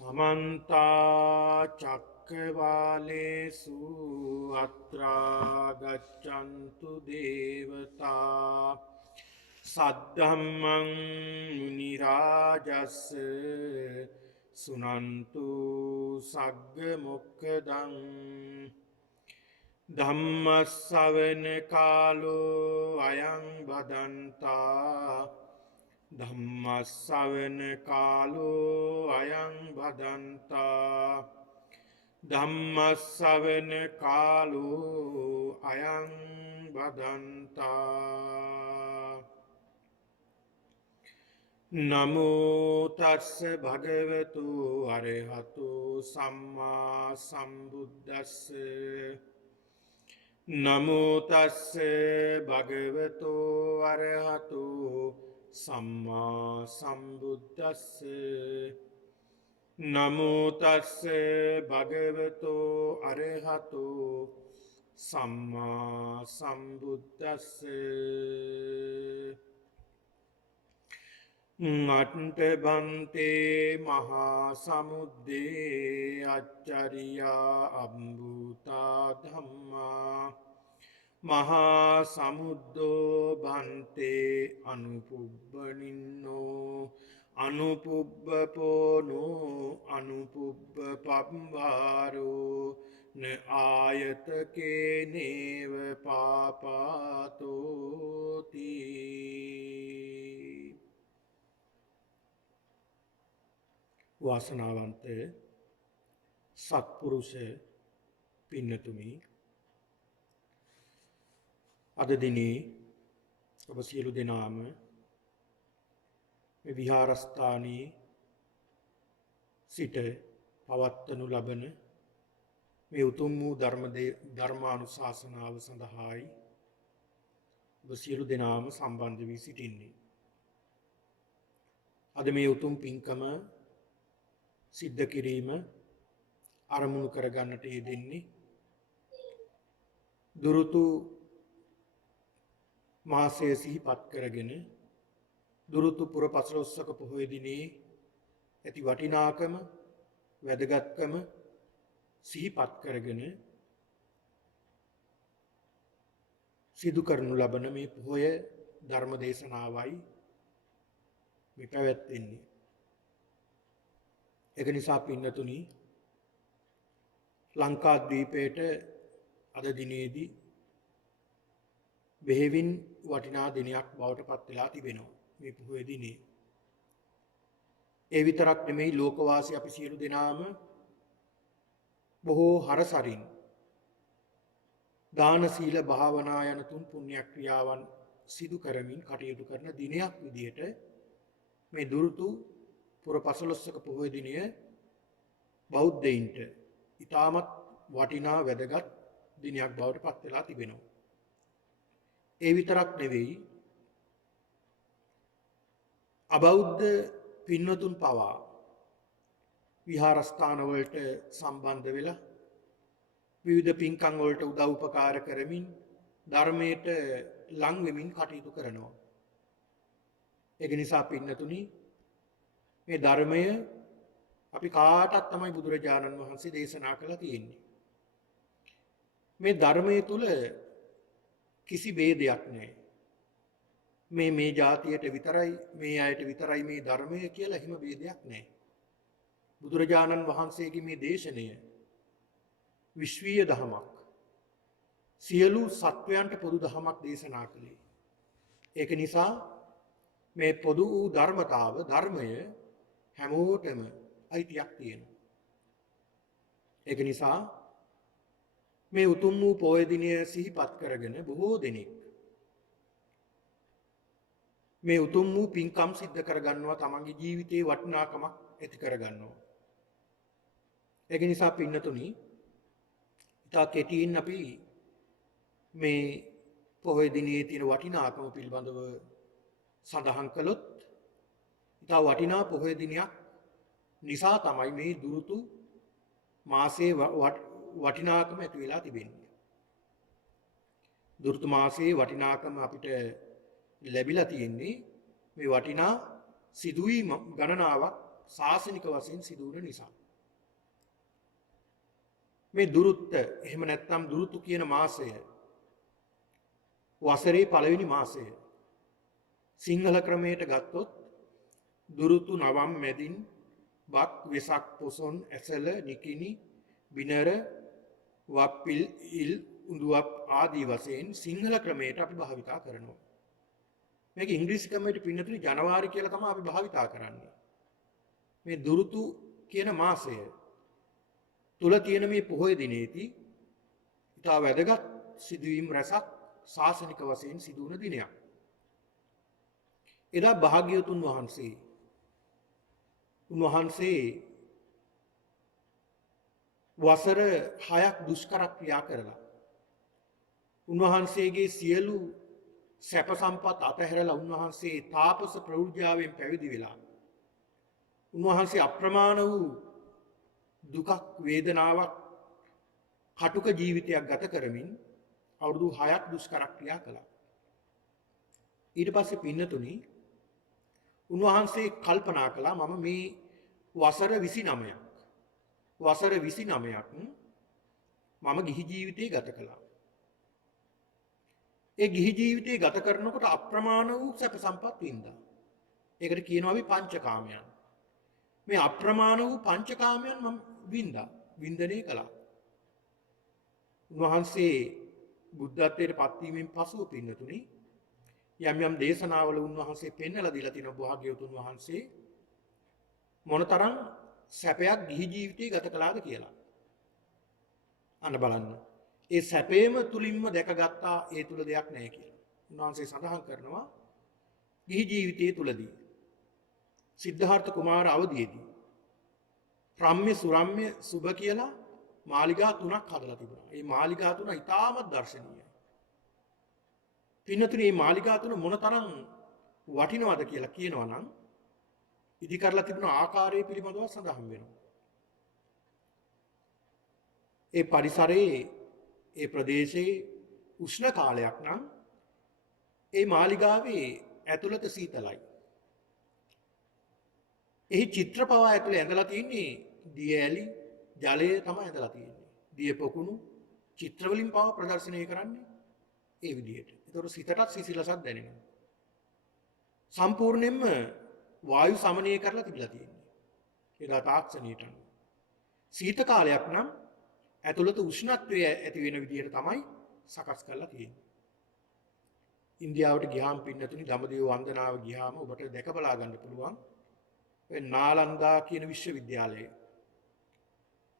समन्ता चक्रवालेषु अत्रा गच्छन्तु देवता सद्धम्मं मुनिराजस्य सुनन्तु सग्गमुक्खदं धम्मश्रवण कालो अयं भदन्ता धम्मश्रवण कालो अयं भदन्ता धम्मश्रवण कालो अयं भदन्ता नमो तस् भगवतो अरहतो सम्मा सम्बुद्धस्स नमो तस् भगवतो अरहतो सम्मा सम्बुद्धस्स नमो तस् भगवतो अरहतो सम्मा सम्बुद्धस्स अट्टभन्ते महासमुद्रे अच्चर्या अम्बुता धम्मा महासमुद्रो भन्ते अनुपुब्बनिन्नो अनुपुब्बपोनो अनुपुब्बपम्भारो न आयतकेनेव पापातोति वासनावंत सत्पुरुष පින්නතුනි අද දිනේ ඔබ සියලු දෙනාම මේ විහාරස්ථානයේ සිට පවත්වනු ලබන මේ උතුම් වූ ධර්මානුශාසනාව සඳහායි ඔබ සියලු දෙනාම සම්බන්ධ වී සිටින්නේ. අද මේ උතුම් පින්කම සිද්ධ කිරීම අරමුණු කරගන්නට යෙදෙන්නේ දුරුතු මාසය සිහිපත් කරගෙන දුරුතු පුර පසළොස්වක පොහොය දිනේ ඇති වටිනාකම වැදගත්කම සිහිපත් කරගෙන සිදු කරනු ලබන මේ පොහොය ධර්ම දේශනාවයි මේ පැවැත්වෙන්නේ. ඒක නිසා පින්නතුනි ලංකාද්වීපයට අද දිනේදී බෙහෙවින් වටිනා දිනයක් බවට පත් වෙලා තිබෙනවා මේ පොහොය දිනේ. ඒ විතරක් නෙමෙයි ලෝකවාසී අපි සියලු දෙනාම බොහෝ හරසරින් දාන සීල භාවනා යන තුන් පුණ්‍ය ක්‍රියාවන් සිදු කරමින් කටයුතු කරන දිනයක් විදියට මේ දුරුතු පුර පසළොස්වක පොහොය දිනය බෞද්ධයින්ට ඉතාමත් වටිනා වැදගත් දිනයක් බවට පත් වෙලා තිබෙනවා. ඒ විතරක් නෙවෙයි අබෞද්ධ පින්වතුන් පවා විහාරස්ථාන වලට සම්බන්ධ වෙලා විවිධ පින්කම් වලට උදව් උපකාර කරමින් ධර්මයට ලං වෙමින් කටයුතු කරනවා. ඒක නිසා පින්වතුනි මේ ධර්මය අපි කාටත් තමයි බුදුරජාණන් වහන්සේ දේශනා කළා තියෙන්නේ. මේ ධර්මයේ තුල කිසි ભેදයක් නැහැ. මේ જાතියට විතරයි මේ අයට විතරයි මේ ධර්මය කියලා එහෙම ભેදයක් නැහැ. බුදුරජාණන් වහන්සේගේ මේ දේශනය විශ්වීය ධමයක්. සියලු සත්වයන්ට පොදු ධමයක් දේශනා කළේ. ඒක නිසා මේ පොදු වූ ධර්මතාව ධර්මය හැමෝටම අයිතියක් තියෙනවා. ඒක නිසා මේ උතුම් වූ පොය දිනය සිහිපත් කරගෙන බොහෝ දෙනෙක් මේ උතුම් වූ පින්කම් සිද්ධ කරගන්නවා තමන්ගේ ජීවිතයේ වටිනාකමක් ඇති කරගන්නවා. ඒක නිසා පින්නතුනි ඉතා කෙටියෙන් අපි මේ පොහොය දිනේ තියෙන වටිනාකම පිළිබඳව සඳහන් කළොත් ඉතා වටිනා පොහොය දිනයක් නිසා තමයි මේ දුරුතු මාසයේ වටිනාකම ඇති වෙලා තිබෙන්නේ. දුරුතු මාසයේ වටිනාකම අපිට ලැබිලා තියෙන්නේ මේ වටිනා සිදුවීම් ගණනාවක් ශාසනික වශයෙන් සිදු වුණ නිසා. මේ දුරුත්ත එහෙම නැත්නම් දුරුතු කියන මාසය වසරේ පළවෙනි මාසය. සිංහල ක්‍රමයට ගත්තොත් දුරුතු නවම් මැදින් බක් වෙසක් පොසොන් ඇසල නිකිණි බිනර වප්පිල් ඉල් උඳුවප් ආදී වශයෙන් සිංහල ක්‍රමයට අපි භාවිතා කරනවා. මේක ඉංග්‍රීසි ක්‍රමයට පින්නතුනි ජනවාරි කියලා තමයි අපි භාවිතා කරන්නේ. මේ දුරුතු කියන මාසය තුල තියෙන මේ පොහොය දිනේදී ඉතා වැදගත් සිදුවීම් රැසක් ශාසනික වශයෙන් සිදු වුණ දිනයක්. එදා භාග්‍යවතුන් වහන්සේ වසර 6ක් දුෂ්කර ක්‍රියා කරලා උන්වහන්සේගේ සියලු සැප සම්පත් අතහැරලා උන්වහන්සේ තාපස ප්‍රවෘජ්‍යාවෙන් පැවිදි වෙලා උන්වහන්සේ අප්‍රමාණ වූ දුකක් වේදනාවක් කටුක ජීවිතයක් ගත කරමින් අවුරුදු 6ක් දුෂ්කර ක්‍රියා කළා. ඊට පස්සේ පින්නතුනි උන්වහන්සේ කල්පනා කළා මම මේ වසර 29ක් මම ගිහි ජීවිතය ගත කළා. ඒ ගිහි ජීවිතය ගත කරනකොට අප්‍රමාණ වූ සැප සම්පත් වින්දා. ඒකට කියනවා අපි පංචකාමයන්. මේ අප්‍රමාණ වූ පංචකාමයන් මම වින්දනය කළා. උන්වහන්සේ බුද්ධත්වයට පත්වීමෙන් පසුව පින්නතුනි යම් දේශනාවල උන්වහන්සේ පෙන්වලා දීලා තියෙන භාග්‍යවතුන් වහන්සේ මොනතරම් සැපයක් ගිහි ජීවිතේ ගත කළාද කියලා. අන්න බලන්න. ඒ සැපේම තුලින්ම දැකගත්තා ඒ තුල දෙයක් නැහැ කියලා. උන්වහන්සේ සඳහන් කරනවා ගිහි ජීවිතයේ තුලදී සිද්ධාර්ථ කුමාර අවදීදී රම්ම්‍ය සුරම්ම්‍ය සුබ කියලා මාලිගා 3ක් හදලා තිබුණා. මේ මාලිගා 3 ඉතාමත් දර්ශනීයයි. පින්නතුනි මේ මාලිගා 3 මොනතරම් වටිනවද කියලා කියනවා නම් ඉදි කරලා තිබුණ ආකාරය පිළිබඳව සඳහන් වෙනවා. ඒ පරිසරයේ ඒ ප්‍රදේශයේ උෂ්ණ කාලයක් නම් ඒ මාලිගාවේ ඇතුළත සීතලයි. එහි චිත්‍ර පවා ඇතුළේ ඇඳලා තියෙන්නේ දිය ඇලි ජලය තමයි ඇඳලා තියෙන්නේ. දිය පොකුණු චිත්‍ර වලින් පවා ප්‍රදර්ශනය කරන්නේ ඒ විදිහට. ඒතකොට සිතටත් සිසිලසක් දැනෙනවා. සම්පූර්ණයෙන්ම වායු සමනය කරලා තිබිලා තියෙන්නේ. එදා තාක්ෂණයට අනුව. සීත කාලයක් නම් ඇතුළත උෂ්ණත්වය ඇති වෙන විදිහට තමයි සකස් කරලා තියෙන්නේ. ඉන්දියාවට ගියාම පින්නතුනි දඹදිව වන්දනාව ගියාම ඔබට දැක බලා ගන්න පුළුවන්. ඒ නාලන්දා කියන විශ්වවිද්‍යාලය.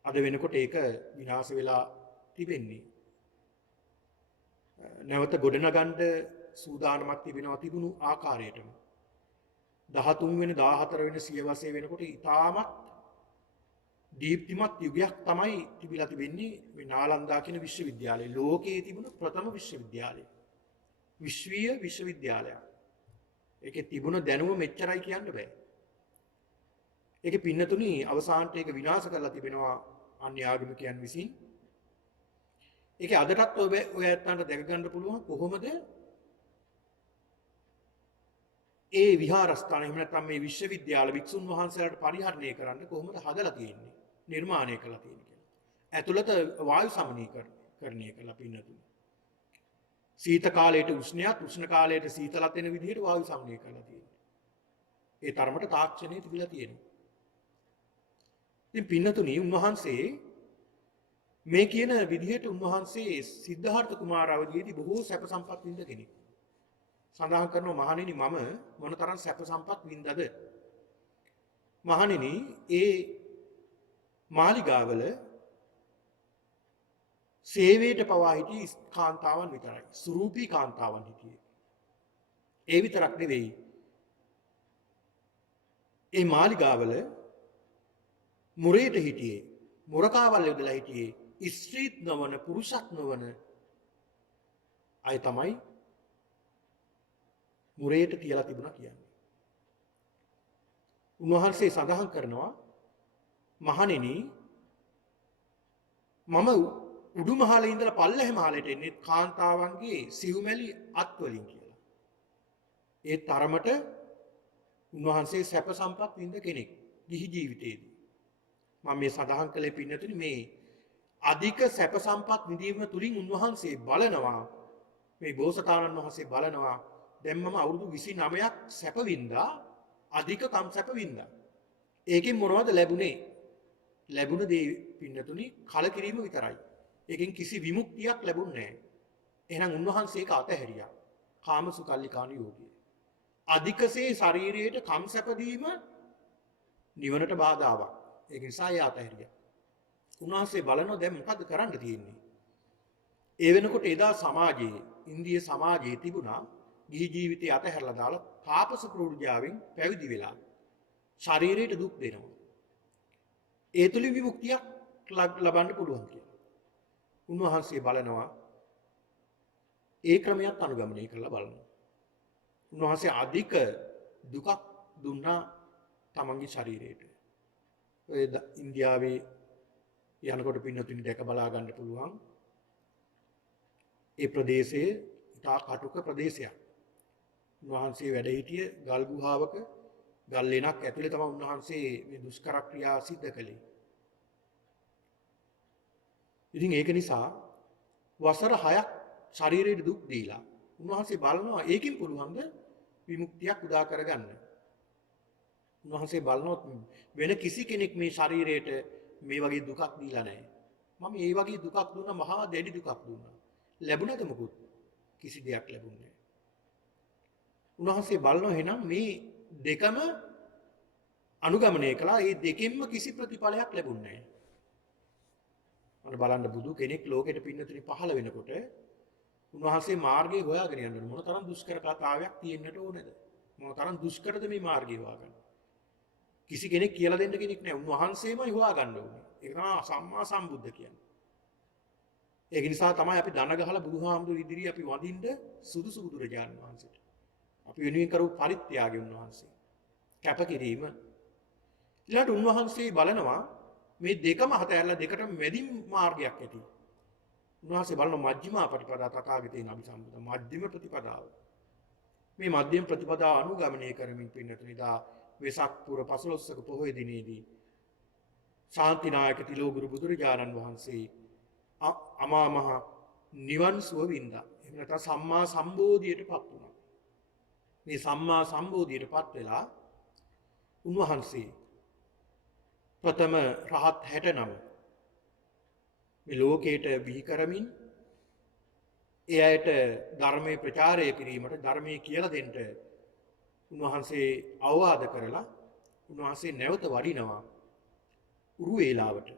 අද වෙනකොට ඒක විනාශ වෙලා තිබෙන්නේ. නැවත ගොඩනගන්න සූදානමක් තිබුණු ආකාරයටම 13 වෙනි 14 වෙනි සියවසේ වෙනකොට ඉතාමත් දීප්තිමත් යුගයක් තමයි තිබිලා තිබෙන්නේ මේ නාලන්දා කියන විශ්වවිද්‍යාලය. ලෝකයේ තිබුණ ප්‍රථම විශ්වවිද්‍යාලය. විශ්වීය විශ්වවිද්‍යාලයක්. ඒකේ තිබුණ දැනුම මෙච්චරයි කියන්න බෑ. ඒකේ පින්නතුනි අවසානට ඒක විනාශ කරලා තිබෙනවා අන්‍ය ආගමිකයන් විසින්. ඒකේ අදටත් ඔය ඇත්තන්ට දැක ගන්න පුළුවන් කොහොමද ඒ විහාරස්ථාන එහෙම නැත්නම් මේ විශ්වවිද්‍යාල වික්ෂුන් වහන්සේලාට පරිහරණය කරන්න කොහොමද හදලා තියෙන්නේ නිර්මාණය කරලා තියෙන්නේ කියලා. ඇතුළත වායු සමනීකරණය කරලා පින්නතුනි. සීත කාලයට උෂ්ණයත් උෂ්ණ කාලයට සීතලත් වෙන විදිහට වායු සමනය කරලා තියෙන්නේ. ඒ තරමට තාක්ෂණය තිබිලා තියෙනවා. ඉතින් පින්නතුනි උන්වහන්සේ මේ කියන විදිහට උන්වහන්සේ සිද්ධාර්ථ කුමාර අවදීදී බොහෝ සැප සම්පත් විඳ කෙනෙක්. සඳහන් කරනවා මහණෙනි මම මොනතරම් සැප සම්පත් වින්දද? මහණෙනි ඒ මාලිගාවල සේවයට පවා හිටි කාන්තාවන් විතරයි. සුරූපී කාන්තාවන් හිටියේ. ඒ විතරක් නෙවෙයි. ඒ මාලිගාවල මුරේට හිටියේ මුරකාවල් යොදලා හිටියේ ස්ත්‍රීත් නොවන පුරුෂත් නොවන අය තමයි මුරේට තියලා තිබුණා කියන්නේ. උන්වහන්සේ සඳහන් කරනවා මහණෙනි මම උඩු මහලේ ඉඳලා පල්ලෙහා මහලට එන්නේ කාන්තාවන්ගේ සිව්මැලි අත් වලින් කියලා. ඒ තරමට උන්වහන්සේ සැප සම්පත් විඳ කෙනෙක්. ගිහි ජීවිතයේදී. මම මේ සඳහන් කළේ පින්නතුනි මේ අධික සැප සම්පත් විඳීම තුලින් උන්වහන්සේ බලනවා මේ බෝසතාණන් වහන්සේ බලනවා දැන් මම අවුරුදු 29ක් සැප වින්දා අධික කම් සැප වින්දා. ඒකෙන් මොනවද ලැබුණේ? ලැබුණ දේ පින්නතුනි කලකිරීම විතරයි. ඒකෙන් කිසි විමුක්තියක් ලැබුණේ නැහැ. එහෙනම් උන්වහන්සේ ඒක අතහැරියා. කාමසුකල්ලිකාණු යෝගිය. අධිකසේ ශරීරයට කම් සැප දීම නිවනට බාධාවක්. ඒක නිසා ඒ අතහැරියා. උන්වහන්සේ බලනවා දැන් මොකද්ද කරන්න තියෙන්නේ? ඒ වෙනකොට එදා සමාජයේ ඉන්දිය සමාජයේ තිබුණා ගිහි ජීවිතය අතහැරලා දාලා තාපස ප්‍රවෘජාවෙන් පැවිදි වෙලා ශරීරයට දුක් දෙනවා. ඒ තුලින් විමුක්තියක් ලබන්න පුළුවන් කියලා. උන්වහන්සේ බලනවා ඒ ක්‍රමයක් අනුගමනය කරලා බලනවා. උන්වහන්සේ අධික දුකක් දුන්නා තමන්ගේ ශරීරයට. ඔය ඉන්දියාවේ යනකොට පින්නතුනි දැක බලා ගන්න පුළුවන්. ඒ ප්‍රදේශයේ ඉතා කටුක ප්‍රදේශයක්. උන්වහන්සේ වැඩ සිටිය ගල් ගුහාවක ගල් ලෙනක් ඇතුලේ තමයි උන්වහන්සේ මේ දුෂ්කර ක්‍රියා සිද්ධ කළේ. ඉතින් ඒක නිසා වසර 6ක් ශරීරයට දුක් දීලා උන්වහන්සේ බලනවා ඒකෙන් පුළුවන්ද විමුක්තියක් උදා කරගන්න. උන්වහන්සේ බලනොත් වෙන කිසි කෙනෙක් මේ ශරීරයට මේ වගේ දුකක් දීලා නැහැ. මම මේ වගේ දුකක් දුන්නා මහා දැඩි දුකක් දුන්නා. ලැබුණද මොකුත්? කිසි දෙයක් ලැබුණේ නැහැ. උන්වහන්සේ බලනවා එහෙනම් මේ දෙකම අනුගමනය කළා. ඒ දෙකෙන්ම කිසි ප්‍රතිඵලයක් ලැබුණේ නැහැ. අන්න බලන්න බුදු කෙනෙක් ලෝකෙට පින්නතුනි පහළ වෙනකොට උන්වහන්සේ මාර්ගය හොයාගෙන යන්න මොන තරම් දුෂ්කර කතාවක් තියෙන්නට ඕනේද? මොන තරම් දුෂ්කරද මේ මාර්ගය හොයාගන්න? කිසි කෙනෙක් කියලා දෙන්න කෙනෙක් නැහැ. උන්වහන්සේමයි හොයාගන්න ඕනේ. ඒක තමයි සම්මා සම්බුද්ධ කියන්නේ. ඒක නිසා තමයි අපි දන ගහලා බුදුහාමුදුරු ඉදිරියේ අපි වඳින්න සුදුසු බුදුරජාණන් වහන්සේට. අපි වෙනුවෙන් කරපු පරිත්‍යාගය උන්වහන්සේ. කැපකිරීම. ඊළඟට උන්වහන්සේ බලනවා මේ දෙකම හතහැරලා දෙකට මැදින් මාර්ගයක් ඇති. උන්වහන්සේ බලන මජ්ක්‍ධිමා ප්‍රතිපදා තථාගතයන් අභිසම්බුද්ධ මධ්‍යම ප්‍රතිපදාව. මේ මධ්‍යම ප්‍රතිපදාව අනුගමනය කරමින් පින්නතුනි දා වෙසක් පුර 15ක පොහොය දිනේදී ශාන්තිනායක තිලෝගුරු බුදුරජාණන් වහන්සේ අමා මහ නිවන් සුව වින්දා. එහෙම නැත්නම් සම්මා සම්බෝධියටපත් වුණා. මේ සම්මා සම්බෝධියටපත් වෙලා උන්වහන්සේ ප්‍රථම රහත් 69 මේ ලෝකයට බිහි කරමින් ඒ අයට ධර්මයේ ප්‍රචාරය කිරීමට ධර්මයේ කියලා දෙන්න උන්වහන්සේ අවවාද කරලා උන්වහන්සේ නැවත වඩිනවා උරුවේලාවට.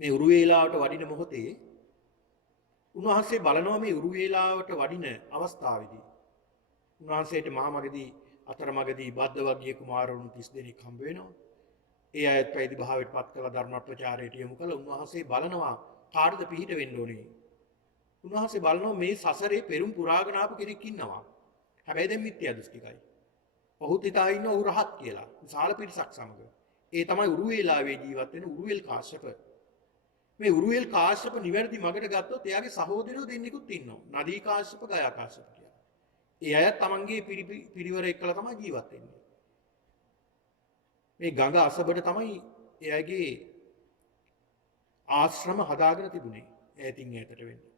මේ උරුවේලාවට වඩින මොහොතේ උන්වහන්සේ බලනවා මේ උරුවේලාවට වඩින අවස්ථාවේදී උන්වහන්සේට මහමගදී අතරමගදී බද්දවග්ගිය කුමාරවරුන් 30 දෙනෙක් හම්බ වෙනවා. ඒ අයත් පැවිදි භාවයට පත් කළ ධර්ම ප්‍රචාරයට යොමු කළ උන්වහන්සේ බලනවා කාටද පිහිට වෙන්න ඕනේ. උන්වහන්සේ බලනවා මේ සසරේ පෙරම් පුරාගෙන ආපු කෙනෙක් ඉන්නවා. හැබැයි දැන් මිත්‍යා දෘෂ්ටිකයි. ඔහුත් හිතා ඉන්න ඔහු රහත් කියලා. විශාල පිරිසක් සමග. ඒ තමයි උරුවේලාවේ ජීවත් වෙන උරුවෙල් කාශ්‍යප. මේ උරුවෙල් කාශ්‍යප නිවැරදි මගට ගත්තොත් එයාගේ සහෝදරයෝ දෙන්නෙකුත් ඉන්නවා. නදී කාශ්‍යප, ගයා කාශ්‍යප කියලා. ඒ අය තමන්ගේ පිරිවර එක්කලා තමයි ජීවත් වෙන්නේ. මේ ගඟ අසබඩ තමයි එයාගේ ආශ්‍රම හදාගෙන තිබුණේ. ඈතින් ඈතට වෙන්නේ.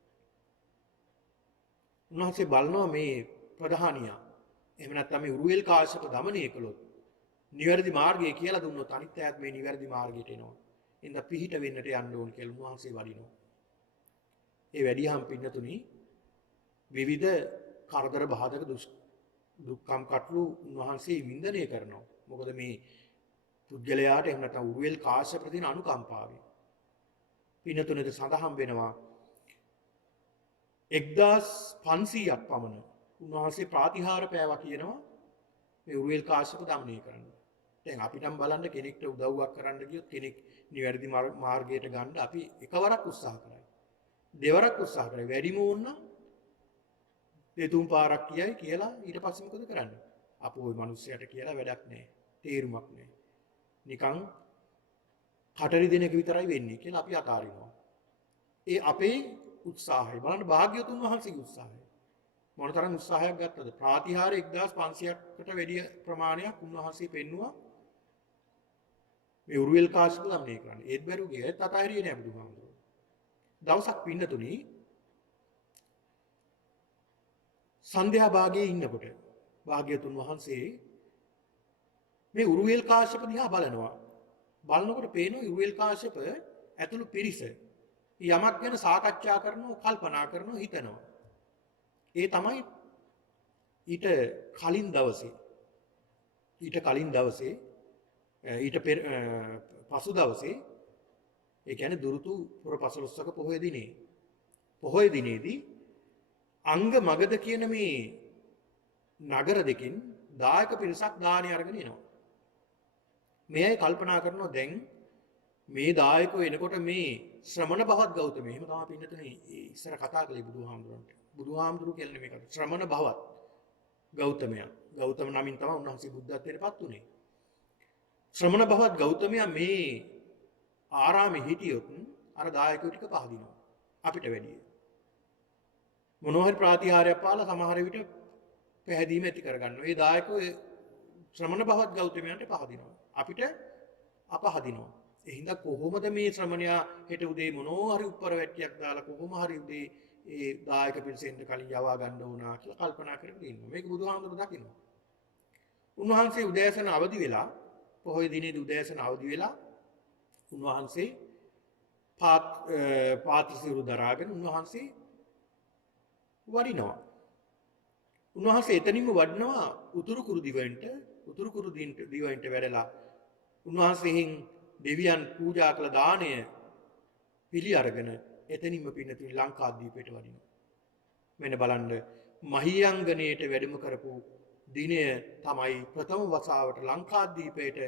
උන්වහන්සේ බලනවා මේ ප්‍රධානියා එහෙම නැත්නම් මේ උරුවෙල් කාශ්‍යප දමනය කළොත් නිවැරදි මාර්ගය කියලා දුන්නොත් අනිත් අයත් මේ නිවැරදි මාර්ගයට එනවා. එඳ පිහිට වෙන්නට යන්න ඕන කියලා උන්වහන්සේ වඩිනවා. ඒ වැඩිහම් පින්නතුනි විවිධ කරදර බාධක දුක්ඛම් කටළු උන්වහන්සේ වින්දනය කරනවා. මොකද මේ පුද්ගලයාට එහෙම නැත්නම් උරුවෙල් කාශ්‍යප දින අනුකම්පාවෙන් පින්නතුනේද සඳහන් වෙනවා 1500ක් පමණ උන්වහන්සේ ප්‍රාතිහාර පෑවා කියනවා මේ උරුවෙල් කාශ්‍යප දමනය කරන්න. දැන් අපිට නම් බලන්න කෙනෙක්ට උදව්වක් කරන්න ගියොත් කෙනෙක් නිවැරදි මාර්ගයට ගන්න අපි එකවරක් උත්සාහ කරයි. දෙවරක් උත්සාහ කරයි. වැඩිම වුණ දෙතුන් පාරක් කියයි කියලා ඊට පස්සේ මොකද කරන්නේ? අපෝ ওই මිනිස්සයාට කියලා වැඩක් නැහැ. තේරුමක් නැහැ. නිකන් කටරි දෙනෙක් විතරයි වෙන්නේ කියලා අපි අතාරිනවා. ඒ අපේ උත්සාහය බලන්න භාග්‍යවතුන් වහන්සේගේ උත්සාහය. මොනතරම් උත්සාහයක් ගත්තද? ප්‍රාතිහාර 1500කට වැඩි ප්‍රමාණයක් උන්වහන්සේ පෙන්නුවා මේ උරුවෙල් කාශ්‍යප ගමනේ කරන්නේ. ඒත් බැරුව ගියේ තතහිරියේ නෑ බුදුහාමුදුරුවෝ. දවසක් පින්නතුනි සන්ධ්‍යා භාගයේ ඉන්නකොට භාග්‍යතුන් වහන්සේ මේ උරුවෙල් කාශ්‍යප දිහා බලනවා. බලනකොට පේනවා උරුවෙල් කාශ්‍යප ඇතුළු පිරිස යමක් ගැන සාකච්ඡා කරනවා, කල්පනා කරනවා, හිතනවා. ඒ තමයි ඊට කලින් දවසේ ඊට පසු දවසේ ඒ කියන්නේ දුරුතු පුර 15ක පොහොය දිනේදී අංග මගද කියන මේ නගර දෙකෙන් දායක පිරිසක් දානි අරගෙන එනවා. මේ අය කල්පනා කරනවා දැන් මේ දායකෝ එනකොට මේ ශ්‍රමණ භවත් ගෞතමය එහෙම තමයි පින්නතුනේ ඉස්සර කතා කළේ බුදුහාමුදුරන්ට. බුදුහාමුදුරු කියන්නේ මේකට ශ්‍රමණ භවත් ගෞතමයා. ගෞතම නමින් තමයි උන්වහන්සේ බුද්ධත්වයට පත් උනේ. ශ්‍රමණ භවත් ගෞතමයා මේ ආරාමේ හිටියොත් අර දායකයෝ ටික පහදිනවා. අපිට වැඩිය. මොනවා හරි ප්‍රාතිහාර්යයක් පාලා සමහර විට පැහැදීම ඇති කරගන්නවා. ඒ දායකයෝ ශ්‍රමණ භවත් ගෞතමයන්ට පහදිනවා. අපිට අපහදිනවා. ඒ හින්දා කොහොමද මේ ශ්‍රමණයා හෙට උදේ මොනවා හරි උඩර වැට්ටියක් දාලා කොහොම හරි උදේ ඒ දායක පිරිසෙන් කලින් යවා ගන්න ඕනා කියලා කල්පනා කරගෙන ඉන්නවා. මේක බුදුහාමුදුරුවෝ දකිනවා. උන්වහන්සේ උදෑසන අවදි වෙලා පොහොය දිනේදී උදෑසන අවදි වෙලා උන්වහන්සේ පාත්‍රසිරු දරාගෙන උන්වහන්සේ වඩිනවා. උන්වහන්සේ එතනින්ම වඩිනවා උතුරු කුරු දිවයින්ට වැඩලා උන්වහන්සේෙන් දෙවියන් පූජා කළ දාණය පිළි අරගෙන එතනින්ම පින්නතුනි ලංකාද්වීපයට වඩිනවා. මෙන්න බලන්න මහියංගණයට වැඩම කරපු දිනය තමයි ප්‍රථම වතාවට ලංකාද්වීපයට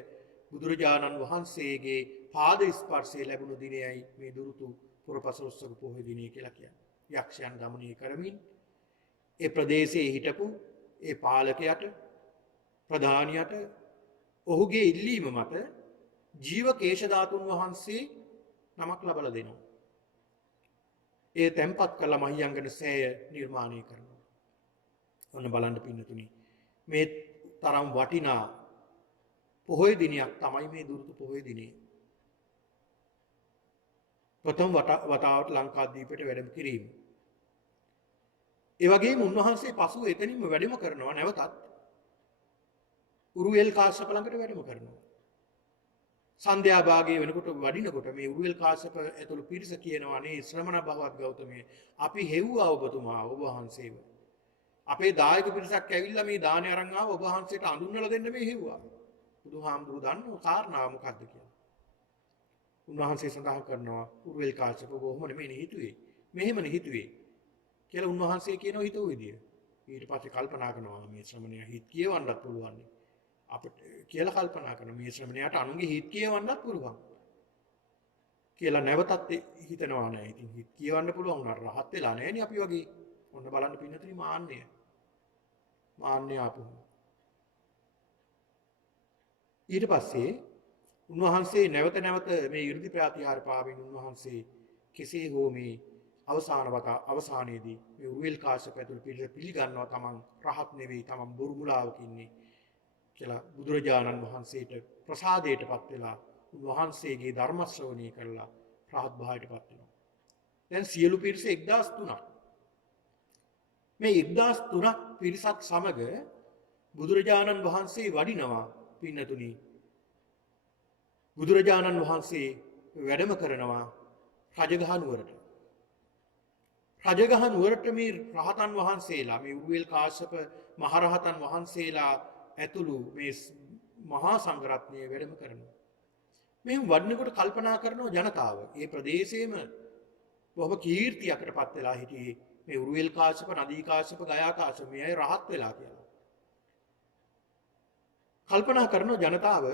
බුදුරජාණන් වහන්සේගේ පාද ස්පර්ශය ලැබුණු දිනයයි මේ දුරුතු පුර 15ක පොහොය දිනය කියලා කියන්නේ. යක්ෂයන් দমনය කරමින් ඒ ප්‍රදේශයේ හිටපු ඒ පාලකයාට ප්‍රධානියට ඔහුගේ ඉල්ලීම මත ජීව කේශධාතුන් වහන්සේ නමක් ලබලා දෙනවා. ඒ තැන්පත් කළ මහියංගන සෑය නිර්මාණය කරනවා. ඔන්න බලන්න පින්නතුනි මේ තරම් වටිනා පොහොය දිනයක් තමයි මේ දුරුතු පොහොය දිනේ. ප්‍රථම වතාවට ලංකාද්වීපයට වැඩම කිරීම. ඒ වගේම උන්වහන්සේ පසුව එතනින්ම වැඩම කරනවා නැවතත් උරුවෙල් කාශ්‍යප ළඟට වැඩම කරනවා. සන්ධ්‍යා භාගයේ වෙනකොට වඩිනකොට මේ උරුවෙල් කාශ්‍යප ඇතුළු පිරිස කියනවා නේ ශ්‍රමණ භවත් ගෞතමයේ අපි හෙව්වා ඔබතුමා ඔබ වහන්සේව. අපේ දායක පිරිසක් ඇවිල්ලා මේ දානේ අරන් ආව ඔබ වහන්සේට අඳුන්වලා දෙන්න මේ හෙව්වා. බුදුහාමුදුරු දන්නෝ කාරණාව මොකද්ද කියලා. උන්වහන්සේ සඳහන් කරනවා උරුවෙල් කාශ්‍යප කොහොම නෙමෙයි හිතුවේ. මෙහෙමනේ හිතුවේ කියලා උන්වහන්සේ කියන හිතුව විදිය. ඊට පස්සේ කල්පනා කරනවා මේ ශ්‍රමණයා හිත කියවන්නත් පුළුවන්. අපිට කියලා කල්පනා කරනවා මේ ශ්‍රමණයාට අනුන්ගේ හිත කියවන්නත් පුළුවන්. කියලා නැවතත් හිතනවා නෑ. ඉතින් හිත කියවන්න පුළුවන් උනාට රහත් වෙලා නෑනේ අපි වගේ. ඔන්න බලන්න පින්නතුනි මාන්නය. මාන්නය ආපහු. ඊට පස්සේ උන්වහන්සේ නැවත මේ 이르දි ප්‍රාතිහාර පාවෙන් උන්වහන්සේ කෙසේ හෝ මේ අවසානයේදී මේ උරුවෙල් කාශ්‍යප ඇතුළු පිළිස පිළිගන්නවා තමන් රහත් නෙවෙයි තමන් බොරු මුලාවක ඉන්නේ කියලා බුදුරජාණන් වහන්සේට ප්‍රසාදයටපත් වෙලා උන්වහන්සේගේ ධර්ම ශ්‍රවණය කරලා රහත් භාවයටපත් වෙනවා. දැන් සියලු පිරිස 1003ක්. මේ 1003ක් පිරිසක් සමග බුදුරජාණන් වහන්සේ වඩිනවා පින්නතුනි. බුදුරජාණන් වහන්සේ වැඩම කරනවා රජගහ නුවරට. රජගහ නුවරට මේ රහතන් වහන්සේලා මේ උරුවෙල් කාශ්‍යප මහරහතන් වහන්සේලා ඇතුළු මේ මහා සංඝරත්නය වැඩම කරනවා. මෙහෙම වඩනකොට කල්පනා කරනවා ජනතාව. ඒ ප්‍රදේශයේම බොහොම කීර්තියකට පත් වෙලා හිටියේ මේ උරුවෙල් කාශ්‍යප, නදී කාශ්‍යප, ගයා කාශ්‍යප මේ අය රහත් වෙලා කියලා. කල්පනා කරනවා ජනතාව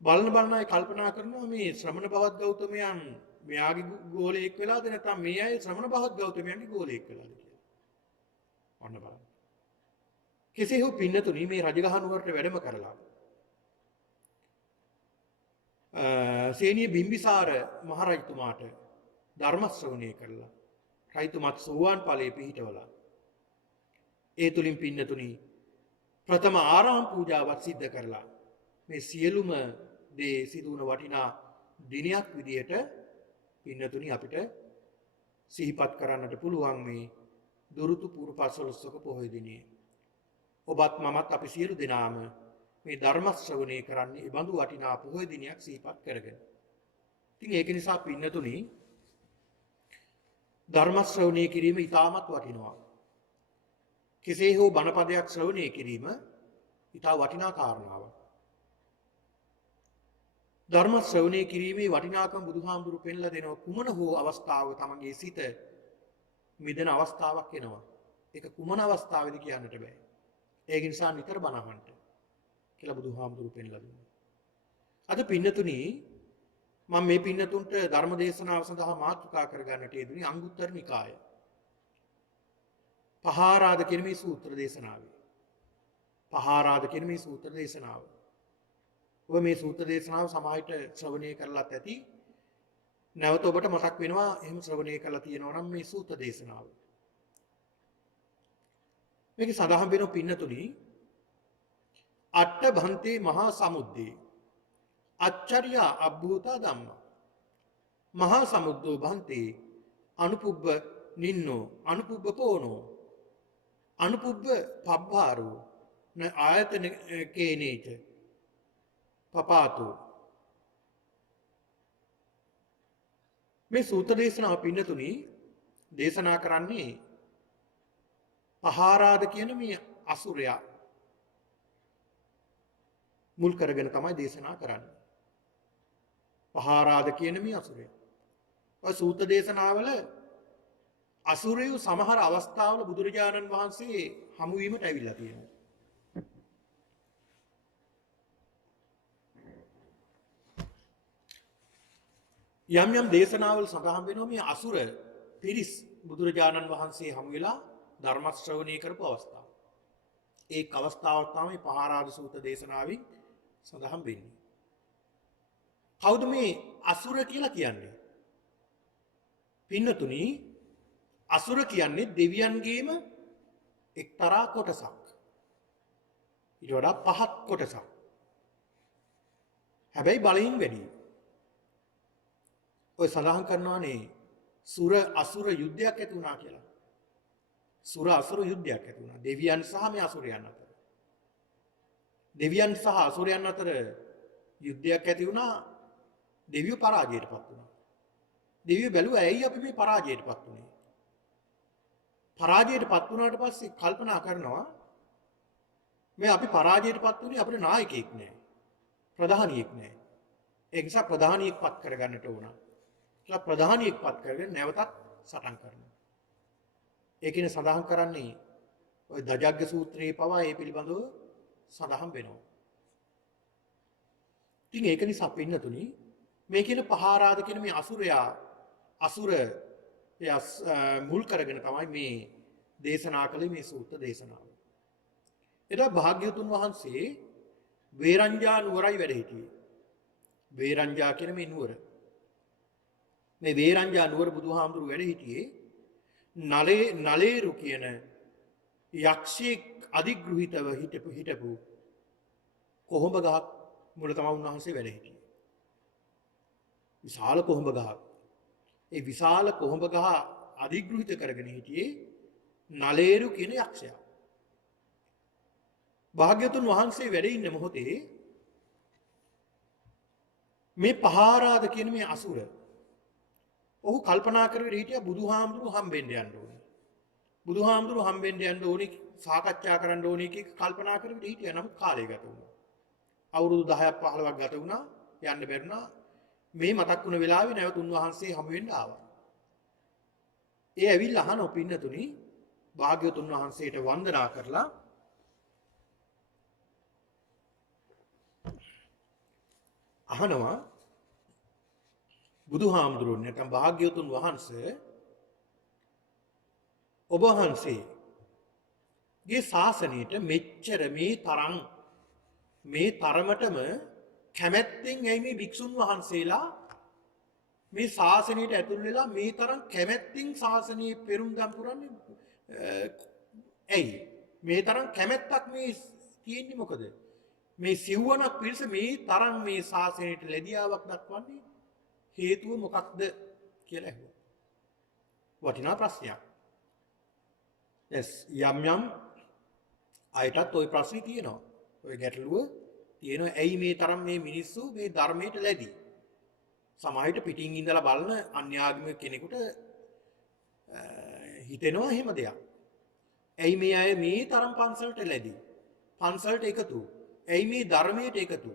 බලන අය කල්පනා කරනවා මේ ශ්‍රමණ භවත් ගෞතමයන් මෙයාගේ ගෝලයෙක් වෙලාද නැත්නම් මේ අය ශ්‍රමණ භවත් ගෞතමයන්ගේ ගෝලයෙක් වෙලාද කියලා. ඔන්න බලන්න. කෙසේ හෝ පින්නතුනි මේ රජගහ නුවරට වැඩම කරලා සේනිය බිම්බිසාර මහරජතුමාට ධර්ම ශ්‍රවණය කරලා රයිතුමත් සෝවාන් ඵලයේ පිහිටවලා ඒ තුලින් පින්නතුනි ප්‍රථම ආරාම පූජාවක් සිද්ධ කරලා මේ සියලුම දේ සිදු වුණ වටිනා දිනයක් විදියට පින්නතුනි අපිට සිහිපත් කරන්නට පුළුවන් මේ දුරුතු පුර පසළොස්වක පොහොය දිනේ. ඔබත් මමත් අපි සියලු දෙනාම මේ ධර්ම ශ්‍රවණය කරන්නේ ඒ බඳු වටිනා පොහොය දිනයක් සිහිපත් කරගෙන. ඉතින් ඒක නිසා පින්නතුනි ධර්ම ශ්‍රවණය කිරීම ඉතාමත් වටිනවා. කෙසේ හෝ බණපදයක් ශ්‍රවණය කිරීම ඉතා වටිනා කාරණාවක්. ධර්ම ශ්‍රවණය කිරීමේ වටිනාකම බුදුහාමුදුරු පෙන්ලා දෙනවා. කුමන හෝ අවස්ථාවක තමන්ගේ සිත මිදෙන අවස්ථාවක් එනවා. ඒක කුමන අවස්ථාවේද කියන්නට බෑ. ඒක නිසා නිතර බණ අහන්න කියලා බුදුහාමුදුරු පෙන්ලා දුන්නා. අද පින්නතුනි මම මේ පින්නතුන්ට ධර්ම දේශනාව සඳහා මාතෘකා කරගන්නට යෙදුනේ අංගුත්තර නිකාය. පහාරාද කියන මේ සූත්‍ර දේශනාවේ. පහාරාද කියන මේ සූත්‍ර දේශනාව. ඔබ මේ සූත්‍ර දේශනාව සමාහිත ශ්‍රවණය කරලත් ඇති. නැවත ඔබට මතක් වෙනවා එහෙම ශ්‍රවණය කරලා තියෙනවා නම් මේ සූත්‍ර දේශනාව. මේක සඳහන් වෙන පින්නතුනි අට්ඨ භන්තේ මහා සමුද්දේ අච්චරියා අබ්භූතා ධම්ම මහා සමුද්දෝ භන්තේ අනුපුබ්බ නින්නෝ අනුපුබ්බ පෝනෝ අනුපුබ්බ පබ්බාරෝ න ආයතන කේනේච පපාතෝ. මේ සූත්‍ර දේශනාව පින්නතුනි දේශනා කරන්නේ පහාරාද කියන මේ අසුරයා මුල් කරගෙන තමයි දේශනා කරන්නේ. පහාරාද කියන මේ අසුරයා. ඔය සූත්‍ර දේශනාවල අසුරයෝ සමහර අවස්ථාවල බුදුරජාණන් වහන්සේ හමු වීමට ඇවිල්ලා තියෙනවා. යම් යම් දේශනාවල සඳහන් වෙනවා මේ අසුර පිරිස් බුදුරජාණන් වහන්සේ හමු වෙලා ධර්ම ශ්‍රවණය කරපු අවස්ථාව. ඒ අවස්ථාවක් තමයි පහාරාද සූත්‍ර දේශනාවෙන් සඳහන් වෙන්නේ. කවුද මේ අසුර කියලා කියන්නේ? පින්නතුනි අසුර කියන්නේ දෙවියන්ගේම එක්තරා කොටසක්. ඊට වඩා පහත් කොටසක්. හැබැයි බලයෙන් වැඩි. ඔය සඳහන් කරනවානේ සුර අසුර යුද්ධයක් ඇති වුණා කියලා. සුර අසුර යුද්ධයක් ඇති වුණා. දෙවියන් සහ මේ අසුරයන් අතර. දෙවියන් සහ අසුරයන් අතර යුද්ධයක් ඇති වුණා. දෙවියෝ පරාජයටපත් වුණා. දෙවියෝ බැලුවා ඇයි අපි මේ පරාජයටපත් වුනේ? පරාජයටපත් වුණාට පස්සේ කල්පනා කරනවා මේ අපි පරාජයටපත් වුණේ අපේ නායකයෙක් නෑ. ප්‍රධානියෙක් නෑ. ඒ නිසා ප්‍රධානියෙක් පත් කරගන්නට ඕන. කියලා ප්‍රධානියෙක් පත් කරගෙන නැවතත් සටන් කරනවා. ඒකින සඳහන් කරන්නේ ඔය දජග්ග සූත්‍රයේ පවා ඒ පිළිබඳව සඳහන් වෙනවා. ඉතින් ඒක නිසා පින්නතුනි මේ කියන පහාරාද කියන මේ අසුරයා අසුර මුල් කරගෙන තමයි මේ දේශනා කළේ මේ සූත්‍ර දේශනාව. එදා භාග්‍යවතුන් වහන්සේ වේරංජා නුවරයි වැඩ හිටියේ. වේරංජා කියන මේ නුවර. මේ වේරංජා නුවර බුදුහාමුදුරුවෝ වැඩ හිටියේ නලේරු කියන යක්ෂයෙක් අධිග්‍රහිතව හිටපු කොහොඹ ගහක් මුල තමයි උන්වහන්සේ වැඩ හිටියේ. විශාල කොහොඹ ගහක්. ඒ විශාල කොහොඹ ගහ අධිග්‍රහිත කරගෙන හිටියේ නලේරු කියන යක්ෂයා. භාග්‍යවතුන් වහන්සේ වැඩ ඉන්න මොහොතේ මේ පහාරාද කියන මේ අසුර ඔහු කල්පනා කරගෙන හිටියා බුදුහාමුදුරු හම්බෙන්න යන්න ඕනේ. බුදුහාමුදුරු හම්බෙන්න යන්න ඕනේ සාකච්ඡා කරන්න ඕනේ කිය කල්පනා කරගෙන හිටියා. නමුත් කාලය ගත වුණා. අවුරුදු 10ක් 15ක් ගත වුණා. යන්න බැරුණා. මේ මතක් වුණ වෙලාවේ නැවත උන්වහන්සේ හමු වෙන්න ආවා. ඒ ඇවිල්ලා අහන පින්නතුනි භාග්‍යවතුන් වහන්සේට වන්දනා කරලා අහනවා බුදුහාමුදුරුවෝ නැත්නම් භාග්‍යවතුන් වහන්සේ ඔබ වහන්සේගේ ශාසනයට මෙච්චර මේ තරමටම කැමැත්තෙන් ඇයි මේ භික්ෂුන් වහන්සේලා මේ ශාසනයට ඇතුල් වෙලා මේ තරම් කැමැත්තෙන් ශාසනයේ පෙරම්දම් පුරන්නේ ඇයි මේ තරම් කැමැත්තක් මේ තියෙන්නේ මොකද මේ සිව්වනක් පිරිස මේ තරම් මේ ශාසනයට ලැබියාවක් දක්වන්නේ හේතුව මොකක්ද කියලා ඇහුවා. වටිනා ප්‍රශ්නයක්. යම් යම් අයටත් ওই ප්‍රශ්නේ තියෙනවා. ওই ගැටලුව තියෙනවා. ඇයි මේ තරම් මේ මිනිස්සු මේ ධර්මයට ලැබි? සමාජයට පිටින් ඉඳලා බලන අන්‍යාගමික කෙනෙකුට හිතෙනවා එහෙම දෙයක්. ඇයි මේ අය මේ තරම් පන්සලට ලැබි? පන්සලට එකතු. ඇයි මේ ධර්මයට එකතු?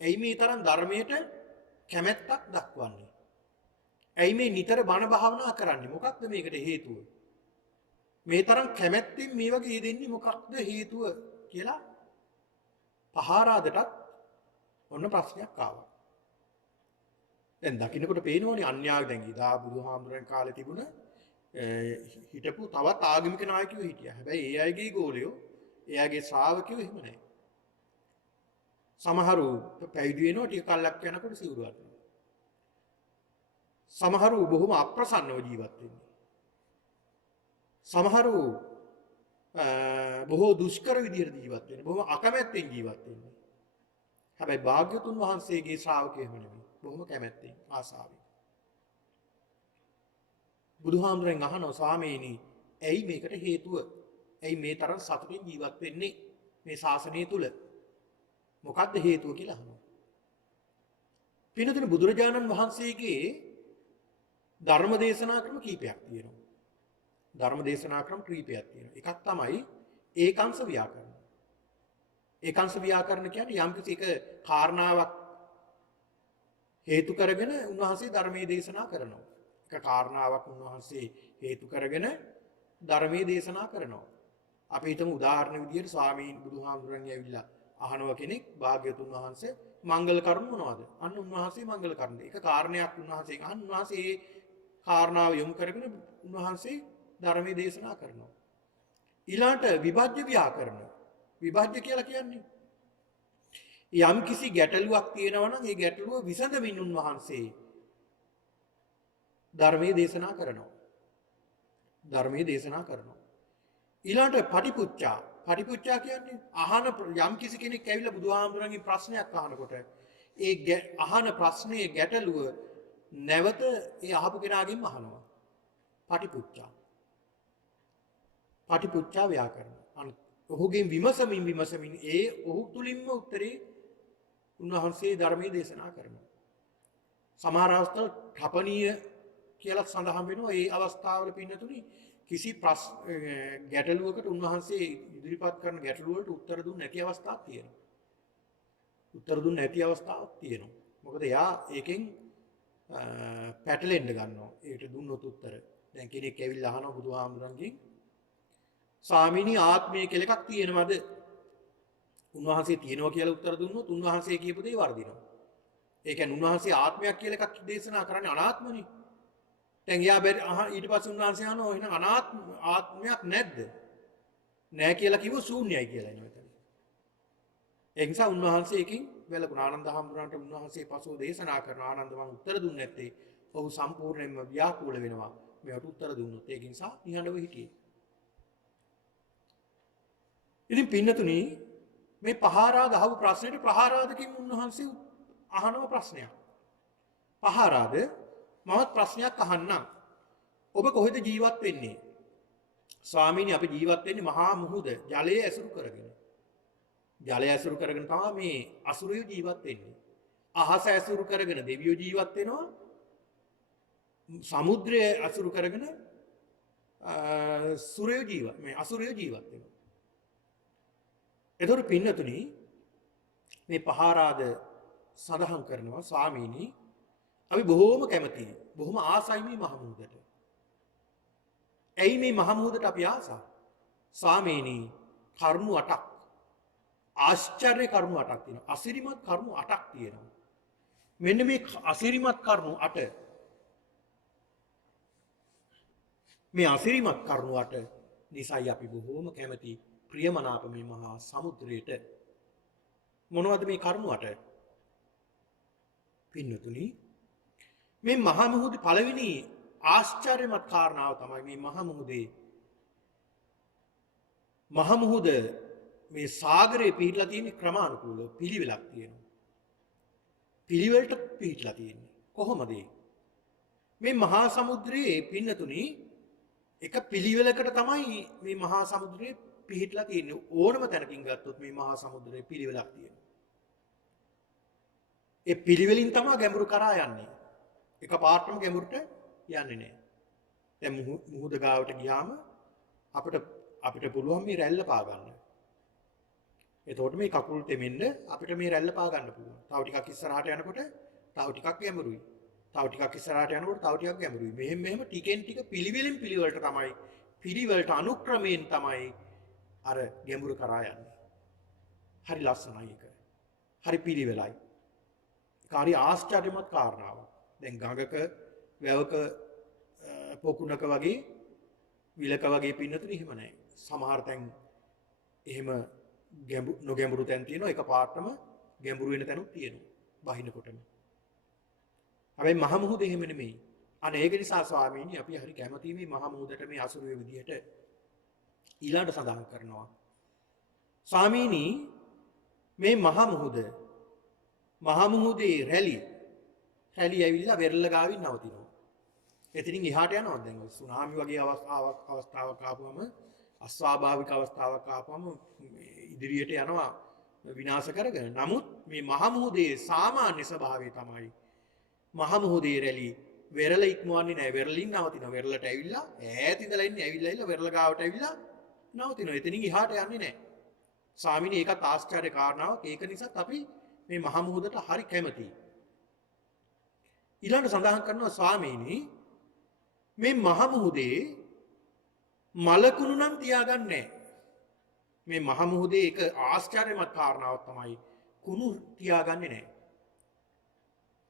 ඇයි මේ තරම් ධර්මයට කැමැත්තක් දක්වන්නේ? ඇයි මේ නිතර බණ භාවනා කරන්නේ? මොකක්ද මේකට හේතුව? මේ තරම් කැමැත්තෙන් මේ වගේ දෙන්නේ මොකක්ද හේතුව කියලා පහාරාදටත් ඔන්න ප්‍රශ්නයක් ආවා. දැන් දකින්නකොට පේනවනේ අන්‍යාග දැන් ඉදා බුදුහාමුදුරන් කාලේ තිබුණ හිටපු තවත් ආගමික නායකයෝ හිටියා. හැබැයි ඒ අයගේ ගෝලියෝ, ඒ අයගේ ශ්‍රාවකයෝ එහෙම නැහැ. සමහරු පැවිදි වෙනවා ටික කල්ක් යනකොට සිවුරු අරිනවා. සමහරු බොහොම අප්‍රසන්නව ජීවත් වෙන්නේ. සමහරු බොහෝ දුෂ්කර විදිහට ජීවත් වෙන්නේ. බොහොම අකමැත්තෙන් ජීවත් වෙන්නේ. හැබැයි භාග්‍යතුන් වහන්සේගේ ශ්‍රාවකයෝ එහෙම නෙමෙයි. බොහොම කැමැත්තෙන් ආසාවෙන්. බුදුහාමුදුරන් අහනවා ස්වාමීනි ඇයි මේකට හේතුව? ඇයි මේ තරම් සතුටින් ජීවත් වෙන්නේ මේ ශාසනය තුල? මොකක්ද හේතුව කියලා අහනවා. පින්නතුනි බුදුරජාණන් වහන්සේගේ ධර්ම දේශනා ක්‍රම කීපයක් තියෙනවා. ධර්ම දේශනා ක්‍රම කීපයක් තියෙනවා. එකක් තමයි ඒකාංශ ව්‍යාකරණ. ඒකාංශ ව්‍යාකරණ කියන්නේ යම්කිසි එක කාරණාවක් හේතු කරගෙන උන්වහන්සේ ධර්මයේ දේශනා කරනවා. එක කාරණාවක් උන්වහන්සේ හේතු කරගෙන ධර්මයේ දේශනා කරනවා. අපි හිතමු උදාහරණ විදියට ස්වාමීන් බුදුහාමුදුරන් ඇවිල්ලා අහනවා කෙනෙක් භාග්‍යතුන් වහන්සේ මංගල කරුණ මොනවද? අන්න උන්වහන්සේ මංගල කරුණ. එක කාරණයක් උන්වහන්සේ අහන උන්වහන්සේ ඒ කාරණාව යොමු කරගෙන උන්වහන්සේ ධර්මයේ දේශනා කරනවා. ඊළාට විභජ්‍ය ව්‍යාකරණ. විභජ්‍ය කියලා කියන්නේ යම් කිසි ගැටලුවක් තියෙනවා නම් ඒ ගැටලුව විසඳමින් උන්වහන්සේ ධර්මයේ දේශනා කරනවා. ධර්මයේ දේශනා කරනවා. ඊළාට පටිපුච්චා. පටිපුච්චා කියන්නේ අහන යම් කිසි කෙනෙක් ඇවිල්ලා බුදුහාමුදුරන්ගේ ප්‍රශ්නයක් අහනකොට ඒ අහන ප්‍රශ්නේ ගැටලුව නැවත ඒ අහපු කෙනාගෙන් අහනවා. පටිපුච්චා. පටිපුච්චා ව්‍යාකරණ. ඔහුගෙන් විමසමින් ඒ ඔහු තුලින්ම උත්තරේ උන්වහන්සේ ධර්මයේ දේශනා කරනවා. සමහර අවස්ථාවල ඨපනීය කියලා සඳහන් වෙනවා. ඒ අවස්ථාවල පින්නතුනි කිසි ගැටලුවකට උන්වහන්සේ ඉදිරිපත් කරන ගැටලුව වලට උත්තර දුන්නේ නැති අවස්ථාවක් තියෙනවා. උත්තර දුන්නේ නැති අවස්ථාවක් තියෙනවා. මොකද එයා ඒකෙන් පැටලෙන්න ගන්නවා. ඒකට දුන්නොත් උත්තර. දැන් කෙනෙක් ඇවිල්ලා අහනවා බුදුහාමුදුරන්ගෙන් ස්වාමීනි ආත්මය කියලා එකක් තියෙනවද? උන්වහන්සේ තියෙනවා කියලා උත්තර දුන්නොත් උන්වහන්සේ කියපු දේ වර්ධිනවා. ඒ කියන්නේ උන්වහන්සේ ආත්මයක් කියලා එකක් දේශනා කරන්නේ අනාත්මනේ. දැන් යා ඊට පස්සේ උන්වහන්සේ අහනවා එහෙනම් ආත්මයක් නැද්ද? නැහැ කියලා කිව්ව ශූන්‍යයි කියලා එනවා එතන. ඒ නිසා උන්වහන්සේ එකකින් වැළකුණ ආනන්ද හාමුදුරන්ට උන්වහන්සේ පසුව දේශනා කරන ආනන්ද මම උත්තර දුන්නේ නැත්තේ ඔහු සම්පූර්ණයෙන්ම ව්‍යාකූල වෙනවා. මේකට උත්තර දුන්නොත් ඒක නිසා නිහඬව හිටියේ. ඉතින් පින්නතුනි මේ පහාරාද අහපු ප්‍රශ්නෙට ප්‍රහාරාදකින් උන්වහන්සේ අහනවා ප්‍රශ්නයක්. පහාරාද මමත් ප්‍රශ්නයක් අහන්නම්. ඔබ කොහෙද ජීවත් වෙන්නේ? ස්වාමීනි අපි ජීවත් වෙන්නේ මහා මුහුද ජලය ඇසුරු කරගෙන. ජලය ඇසුරු කරගෙන තමයි මේ අසුරයෝ ජීවත් වෙන්නේ. අහස ඇසුරු කරගෙන දෙවියෝ ජීවත් වෙනවා. සමුද්‍රය ඇසුරු කරගෙන අසුරයෝ ජීවත් වෙනවා. එතකොට පින්නතුනි මේ පහාරාද සඳහන් කරනවා ස්වාමීනි අපි බොහෝම කැමතියි. බොහොම ආසයි මේ මහමුහුදට. ඇයි මේ මහමුහුදට අපි ආසා? ස්වාමීනි කරුණු 8ක් ආශ්චර්ය කරුණු 8ක් තියෙනවා. අසිරිමත් කරුණු 8ක් තියෙනවා. මෙන්න මේ අසිරිමත් කරුණු 8 මේ අසිරිමත් කරුණු 8 නිසායි අපි බොහෝම කැමති ප්‍රියමනාප මේ මහා සමුද්‍රයට. මොනවද මේ කරුණු 8? පින්නතුනි මේ මහා මුහුදේ පළවෙනි ආශ්චර්යමත් කාරණාව තමයි මේ මහා මුහුද මේ සාගරේ පිහිටලා තියෙන ක්‍රමානුකූලව පිළිවෙලක් තියෙනවා. පිළිවෙලට පිහිටලා තියෙන්නේ. කොහොමද මේ මහා සමුද්‍රයේ පින්නතුනි එක පිළිවෙලකට තමයි මේ මහා සමුද්‍රයේ පිහිටලා තියෙන්නේ. ඕනම තැනකින් ගත්තොත් මේ මහා සමුද්‍රයේ පිළිවෙලක් තියෙනවා. ඒ පිළිවෙලින් තමයි ගැඹුරු කරා යන්නේ. එක පාටම ගැඹුරට යන්නේ නැහැ. දැන් මුහුද ගාවට ගියාම අපිට පුළුවන් මේ රැල්ල පා ගන්න. එතකොට මේ කකුල් තෙමෙන්න අපිට මේ රැල්ල පා ගන්න පුළුවන්. තව ටිකක් ඉස්සරහට යනකොට තව ටිකක් ගැඹුරුයි. තව ටිකක් ඉස්සරහට යනකොට තව ටිකක් ගැඹුරුයි. මෙහෙම ටිකෙන් ටික පිළිවෙලින් පිළිවෙලට තමයි පිළිවෙලට අනුක්‍රමයෙන් තමයි අර ගැඹුරු කරා යන්නේ. හරි ලස්සනයි ඒක. හරි පිළිවෙලයි. කාරි ආශ්චර්යමත් කාරණාවක්. දැන් ගඟක වැවක පොකුණක වගේ විලක වගේ පින්නතුනේ එහෙම නැහැ. සමහර තැන් එහෙම නොගැඹුරු තැන් තියෙනවා. එක පාටම ගැඹුරු වෙන තැනුත් තියෙනවා. බහිනකොටම. හැබැයි මහ මුහුද එහෙම නෙමෙයි. අනේ ඒක නිසා ස්වාමීනි අපි හරි කැමතියි මේ මහ මුහුදට මේ අසුරුවේ විදිහට ඊළඟට සඳහන් කරනවා. ස්වාමීනි මේ මහ මුහුදේ රැලි ඇවිල්ලා වෙරළ ගාවින් නවතිනවා. එතනින් එහාට යනවා. දැන් ඔය සුනාමි වගේ අවස්ථාවක් ආපුවම අස්වාභාවික අවස්ථාවක් ආපුවම ඉදිරියට යනවා විනාශ කරගෙන. නමුත් මේ මහ මුහුදේ සාමාන්‍ය ස්වභාවය තමයි මහ මුහුදේ රැලි වෙරළ ඉක්මවන්නේ නැහැ. වෙරළින් නවතිනවා. වෙරළට ඇවිල්ලා ඈත ඉඳලා ඉන්නේ ඇවිල්ලා වෙරළ ගාවට ඇවිල්ලා නවතිනවා. එතනින් එහාට යන්නේ නැහැ. ස්වාමීනි ඒකත් ආශ්චර්ය කාරණාවක්. ඒක නිසා අපි මේ මහ මුහුදට හරි කැමතියි. ඊළඟ සඳහන් කරනවා ස්වාමීනි මේ මහ මුහුදේ මලකුණු නම් තියාගන්නේ නැහැ. මේ මහ මුහුදේ එක ආශ්චර්යමත් කාරණාවක් තමයි කුණු තියාගන්නේ නැහැ.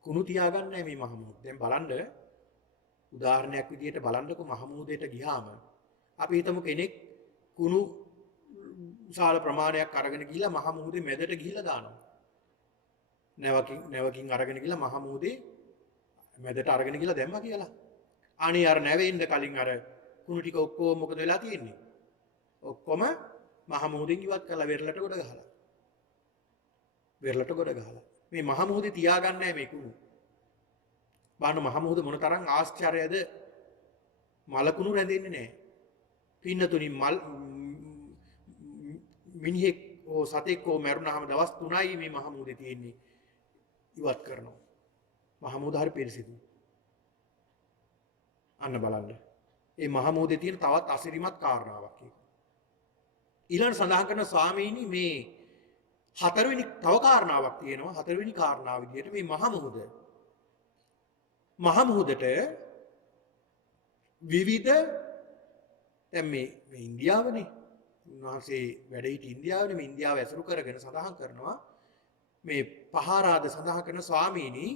කුණු තියාගන්නේ නැහැ මේ මහ මුහුද. දැන් බලන්න උදාහරණයක් විදිහට බලන්නකො මහ මුහුදේට ගියාම අපි හිතමු කෙනෙක් කුණු විශාල ප්‍රමාණයක් අරගෙන ගිහිල්ලා මහ මුහුදේ මැදට ගිහිල්ලා දානවා. නැවකින් අරගෙන ගිහිල්ලා මහ මුහුදේ මැදට අරගෙන ගිහිල්ලා දැම්මා කියලා. අනේ අර නැවෙන්න කලින් අර කුණු ටික ඔක්කොම මොකද වෙලා තියෙන්නේ? ඔක්කොම මහ මුහුදෙන් ඉවත් කරලා වෙරළට ගොඩ ගහලා. වෙරළට ගොඩ ගහලා. මේ මහ මුහුදේ තියාගන්නේ නැහැ මේ කුණු. බලන්න මහ මුහුද මොන තරම් ආශ්චර්යද? මල කුණු රැඳෙන්නේ නැහැ. පින්නතුනි මිනිහෙක් ඕ සතෙක් ඕ මැරුණාම දවස් 3යි මේ මහ මුහුදේ තියෙන්නේ. ඉවත් කරනවා. මහ මුහුද හරි පිරිසිදුයි. අන්න බලන්න. මේ මහ මුහුදේ තියෙන තවත් අසිරිමත් කාරණාවක් ඒක. ඊළඟ සඳහන් කරන ස්වාමීනි මේ හතරවෙනි තව කාරණාවක් තියෙනවා. හතරවෙනි කාරණාව විදිහට මේ මහ මුහුදට විවිධ දැන් මේ ඉන්දියාවනේ උන්වහන්සේ වැඩ සිටි ඉන්දියාවනේ මේ ඉන්දියාව ඇසුරු කරගෙන සඳහන් කරනවා මේ පහාරාද සඳහන් කරන ස්වාමීනි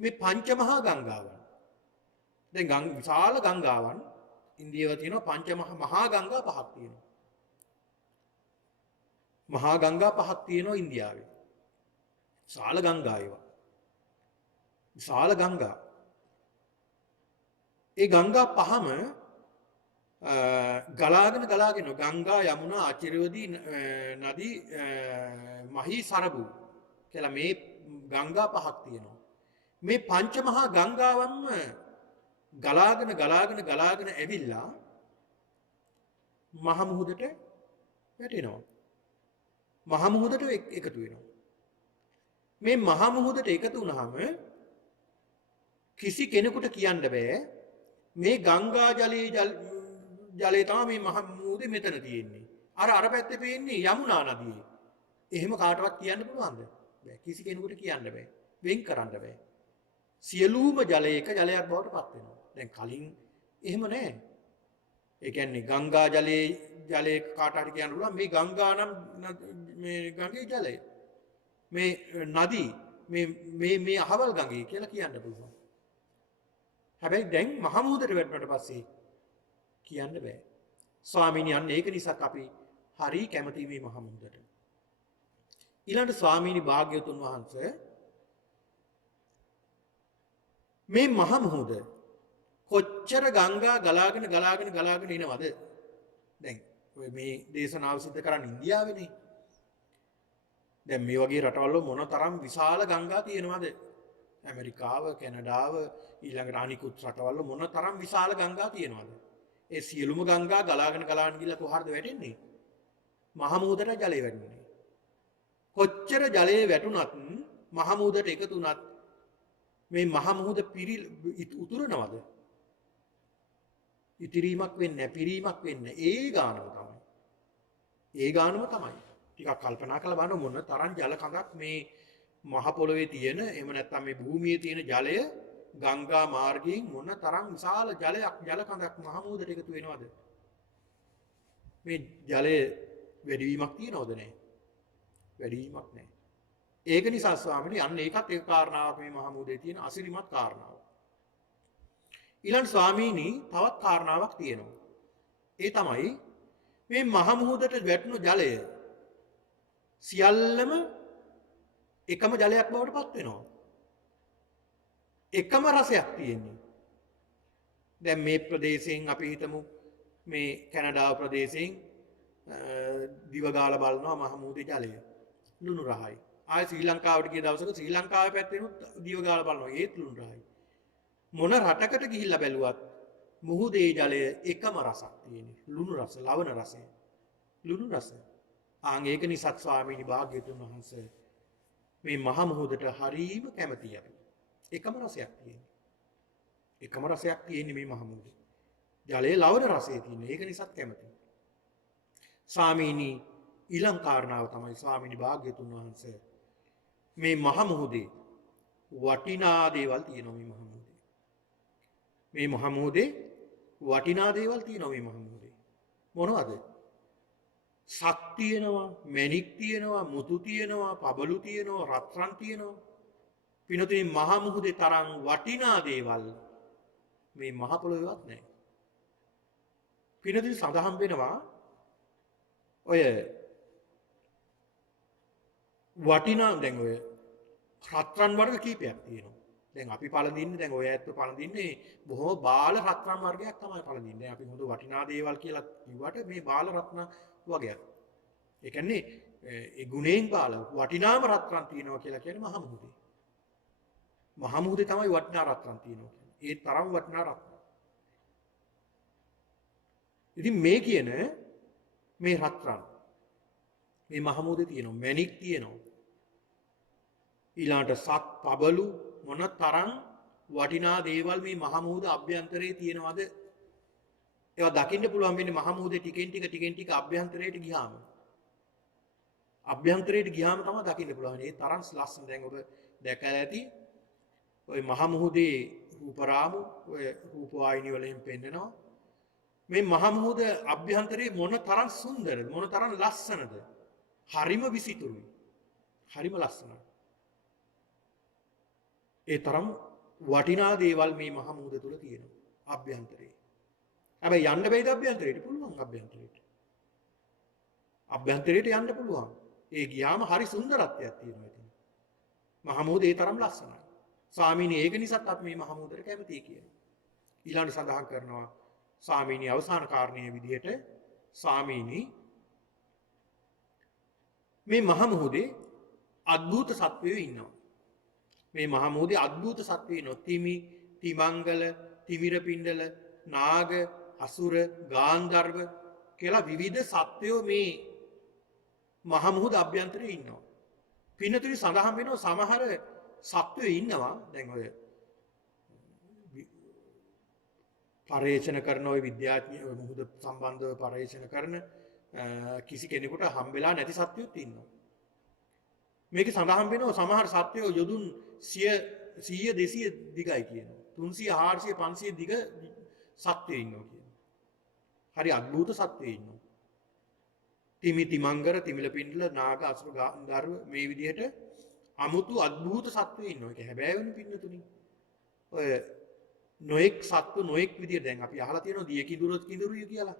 මේ පංචමහා ගංගාවන්. දැන් විශාල ගංගාවන් ඉන්දියාවේ තියෙනවා මහා ගංගා පහක් තියෙනවා. මහා ගංගා පහක් තියෙනවා ඉන්දියාවේ. විශාල ගංගා ඒවා. විශාල ගංගා. ඒ ගංගා පහම ගලාගෙන ගංගා යමුනා ආචිර්යවදී නදී මහී සරබු කියලා මේ ගංගා පහක් තියෙනවා. මේ පංචමහා ගංගාවන්ම ගලාගෙන ඇවිල්ලා මහ මුහුදට වැටෙනවා. මහ මුහුදට එකතු වෙනවා. මේ මහ මුහුදට එකතු වුණාම කිසි කෙනෙකුට කියන්න බෑ මේ ගංගා ජලය තමයි මේ මහ මුහුදේ මෙතන තියෙන්නේ. අර පැත්තේ පේන්නේ යමුනා නදියේ. එහෙම කාටවත් කියන්න පුළුවන්ද? බෑ. කිසි කෙනෙකුට කියන්න බෑ. වෙන් කරන්න බෑ. සියලුම ජලය එක ජලයක් බවට පත් වෙනවා. දැන් කලින් එහෙම නෑ. ඒ කියන්නේ ගංගා ජලයේ කාට හරි කියන්න පුළුවන් මේ ගංගා නම් මේ ගඟේ ජලය. මේ නදී මේ අහවල් ගඟේ කියලා කියන්න පුළුවන්. හැබැයි දැන් මහ මුහුදට වැටුණාට පස්සේ කියන්න බෑ. ස්වාමීනි අන්න ඒක නිසා අපි හරි කැමති මේ මහ මුහුදට. ඊළඟ ස්වාමීනි භාග්‍යවතුන් වහන්සේ මේ මහ මුහුද කොච්චර ගංගා ගලාගෙන එනවද? දැන් ඔය මේ දේශනාව සිද්ධ කරන්නේ ඉන්දියාවේනේ. දැන් මේ වගේ රටවල් මොන තරම් විශාල ගංගා තියෙනවද? ඇමරිකාව, කැනඩාව ඊළඟට අනිකුත් රටවල් මොන තරම් විශාල ගංගා තියෙනවද? ඒ සියලුම ගංගා ගලාගෙන ගිහලා කොහරද වැටෙන්නේ? මහ මුහුදට ජලය වැටෙන්නේ. කොච්චර ජලය වැටුණත් මහ මුහුදට එකතු වුණත් මේ මහ මුහුද උතුරනවද? ඉතිරීමක් වෙන්නේ නැහැ, පිරීමක් වෙන්නේ නැහැ. ඒ ගානම තමයි. ඒ ගානම තමයි. ටිකක් කල්පනා කරලා බලන්න මොන තරම් ජල කඳක් මේ මහ පොළොවේ තියෙන, එහෙම නැත්නම් මේ භූමියේ තියෙන ජලය ගංගා මාර්ගයෙන් මොන තරම් විශාල ජල කඳක් මහ මුහුදට එකතු වෙනවද? මේ ජලය වැඩිවීමක් තියනවද? නැහැ. වැඩිවීමක් නැහැ. ඒක නිසා ස්වාමීනි අන්න ඒකත් එක කාරණාවක් මේ මහ මුහුදේ තියෙන අසිරිමත් කාරණාවක්. ඊළඟ ස්වාමීනි තවත් කාරණාවක් තියෙනවා. ඒ තමයි මේ මහ මුහුදට වැටුණු ජලය සියල්ලම එකම ජලයක් බවට පත් වෙනවා. එකම රසයක් තියෙන්නේ. දැන් මේ ප්‍රදේශයෙන් අපි හිතමු මේ කැනඩාව ප්‍රදේශයෙන් දිව ගාලා බලනවා මහ මුහුදේ ජලය ලුණු රහයි. ආය ශ්‍රී ලංකාවට ගිය දවසක ශ්‍රී ලංකාවේ පැත්තෙනුත් දිව ගාලා බලනවා ඒත් ලුණු රහයි. මොන රටකට ගිහිල්ලා බැලුවත් මුහුදේ ජලය එකම රසක් තියෙන්නේ. ලුණු රස, ලවණ රසය. ලුණු රස. ආන් ඒක නිසා ස්වාමීනි භාග්‍යවතුන් වහන්සේ මේ මහ මුහුදට හරීම කැමතියි අපි. එකම රසයක් තියෙන්නේ. එකම රසයක් තියෙන්නේ මේ මහ මුහුදේ. ජලයේ ලවණ රසය තියෙන්නේ. ඒක නිසාත් කැමතියි. ස්වාමීනි ඊළඟ කාරණාව තමයි ස්වාමීනි භාග්‍යවතුන් වහන්සේ මේ මහ මුහුදේ වටිනා දේවල් තියෙනවා මේ මහ මුහුදේ. මේ මහ මුහුදේ වටිනා දේවල් තියෙනවා මේ මහ මුහුදේ. මොනවද? සත් තියෙනවා, මැණික් තියෙනවා, මුතු තියෙනවා, පබළු තියෙනවා, රත්රන් තියෙනවා. පිනතුනි මහ මුහුදේ තරම් වටිනා දේවල් මේ මහ පොළොවේවත් නැහැ. පිනතුනි සඳහන් වෙනවා ඔය වටිනා දැන් ඔය රත්රන් වර්ග කීපයක් තියෙනවා. දැන් අපි පළඳින්නේ දැන් ඔය ඇත්ත පළඳින්නේ බොහොම බාල රත්රන් වර්ගයක් තමයි පළඳින්නේ. අපි හොඳ වටිනා දේවල් කියලා කිව්වට මේ බාල රත්න වගේක්. ඒ කියන්නේ ඒ ගුණයෙන් බාල වටිනාම රත්රන් තියෙනවා කියලා කියන්නේ මහ මුහුදේ. මහ මුහුදේ තමයි වටිනා රත්රන් තියෙනවා කියන්නේ. ඒ තරම් වටිනා රත්න. ඉතින් මේ කියන මේ රත්රන් මේ මහ මුහුදේ තියෙනවා, මැණික් තියෙනවා. ඊළාට සත් පබළු මොන තරම් වටිනා දේවල් මේ මහ මුහුද අභ්‍යන්තරයේ තියෙනවද? ඒවා දකින්න පුළුවන් වෙන්නේ මහ මුහුදේ ටිකෙන් ටික අභ්‍යන්තරයට ගියාම. අභ්‍යන්තරයට ගියාම තමයි දකින්න පුළුවන්. ඒ තරම් ලස්සන. දැන් ඔබ දැකලා ඇති ওই මහ මුහුදේ රූපරාමු ඔය රූප වාහිනිය වලින් පෙන්නනවා. මේ මහ මුහුද අභ්‍යන්තරයේ මොන තරම් සුන්දරද, මොන තරම් ලස්සනද? හරිම විසිතුරුයි. හරිම ලස්සනයි. ඒ තරම් වටිනා දේවල් මේ මහ මුහුද තුල තියෙනවා අභ්‍යන්තරේ. හැබැයි යන්න බැයිද අභ්‍යන්තරයට? පුළුවන් අභ්‍යන්තරයට. අභ්‍යන්තරයට යන්න පුළුවන්. ඒ ගියාම හරි සුන්දරත්වයක් තියෙනවා එතන. මහ මුහුද ඒ තරම් ලස්සනයි. ස්වාමීනි ඒක නිසාත් අපි මේ මහ මුහුදට කැමතියි කියනවා. ඊළඟ සඳහන් කරනවා ස්වාමීනි අවසාන කාරණයේ විදිහට ස්වාමීනි මේ මහ මුහුදේ අద్భుත සත්වයෝ ඉන්නවා. මේ මහ මුහුදේ අద్భుත සත්වයෝ ඉන්නවා. තිමි, තිමංගල, තිමිරපිණ්ඩල, නාග, අසුර, ගාන්ධර්ව කියලා විවිධ සත්වයෝ මේ මහ මුහුද අභ්‍යන්තරයේ ඉන්නවා. පින්නතුනි සඳහන් වෙනවා සමහර සත්වයෝ ඉන්නවා. දැන් ඔය පර්යේෂණ කරන ඔය විද්‍යාඥයෝ මුහුද සම්බන්ධව පර්යේෂණ කරන කිසි කෙනෙකුට හම්බෙලා නැති සත්වයෝත් ඉන්නවා. මේක සඳහන් වෙනවා සමහර සත්වයෝ යොදුන් 100 200 දිගයි කියනවා. 300 400 500 දිග සත්වයෝ ඉන්නවා කියනවා. හරි අద్భుත සත්වයෝ ඉන්නවා. තිමි තිමංගර තිමිලපිණ්ඩල නාග අසුර ගාන්ධර්ව මේ විදිහට අමුතු අద్భుත සත්වයෝ ඉන්නවා. ඒක හැබැයි වෙන පින්නතුනි. ඔය නොඑක් සත්තු නොඑක් විදිහට දැන් අපි අහලා තියෙනවා දිය කිඳුරොත් කිඳුරුය කියලා.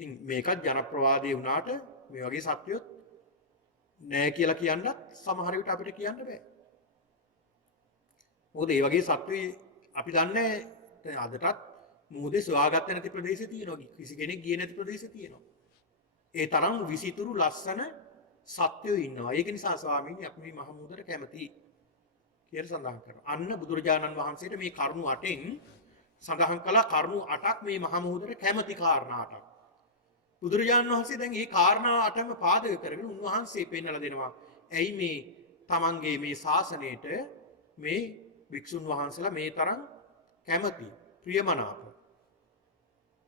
ඉතින් මේකත් ජනප්‍රවාදයේ වුණාට මේ වගේ සත්වයොත් නෑ කියලා කියන්නත් සමහර විට අපිට කියන්න බෑ. මොකද මේ වගේ සත්වයේ අපි දන්නේ දැන් අදටත් මුහුදේ සොයාගත්ත නැති ප්‍රදේශ තියෙනවා. කිසි කෙනෙක් ගියේ නැති ප්‍රදේශ තියෙනවා. ඒ තරම් විසිතුරු ලස්සන සත්‍යෝ ඉන්නවා. ඒක නිසා ස්වාමීනි අපි මේ මහමුහුදට කැමති කියලා සඳහන් කරනවා. අන්න බුදුරජාණන් වහන්සේට මේ කරුණු 8න් සඳහන් කළ කරුණු 8ක් මේ මහමුහුදට කැමති කාරණා 8ක්. බුදුරජාණන් වහන්සේ දැන් මේ කාරණා 8ම පාදක කරගෙන උන්වහන්සේ පෙන්වලා දෙනවා. ඇයි මේ තමන්ගේ මේ ශාසනයට මේ වික්ෂුන් වහන්සේලා මේ තරම් කැමති ප්‍රියමනාප.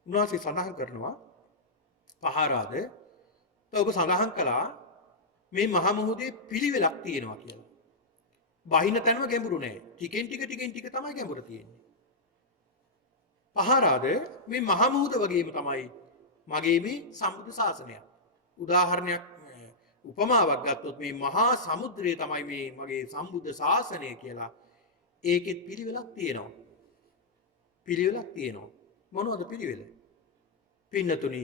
උන්වහන්සේ සඳහන් කරනවා පහරාද ඔබ සඳහන් කළා මේ මහා මුහුදේ පිළිවෙලක් තියෙනවා කියලා. බහින තැනම ගැඹුරු නෑ. ටිකෙන් ටික තමයි ගැඹුර තියෙන්නේ. පහරාද මේ මහා මුහුද වගේම තමයි මගේ මේ සම්බුද්ධ ශාසනය. උදාහරණයක් උපමාවක් ගත්තොත් මේ මහා සමුද්‍රය තමයි මේ මගේ සම්බුද්ධ ශාසනය කියලා. ඒකෙත් පිළිවෙලක් තියෙනවා. පිළිවෙලක් තියෙනවා. මොනවද පිළිවෙල? පින්නතුනි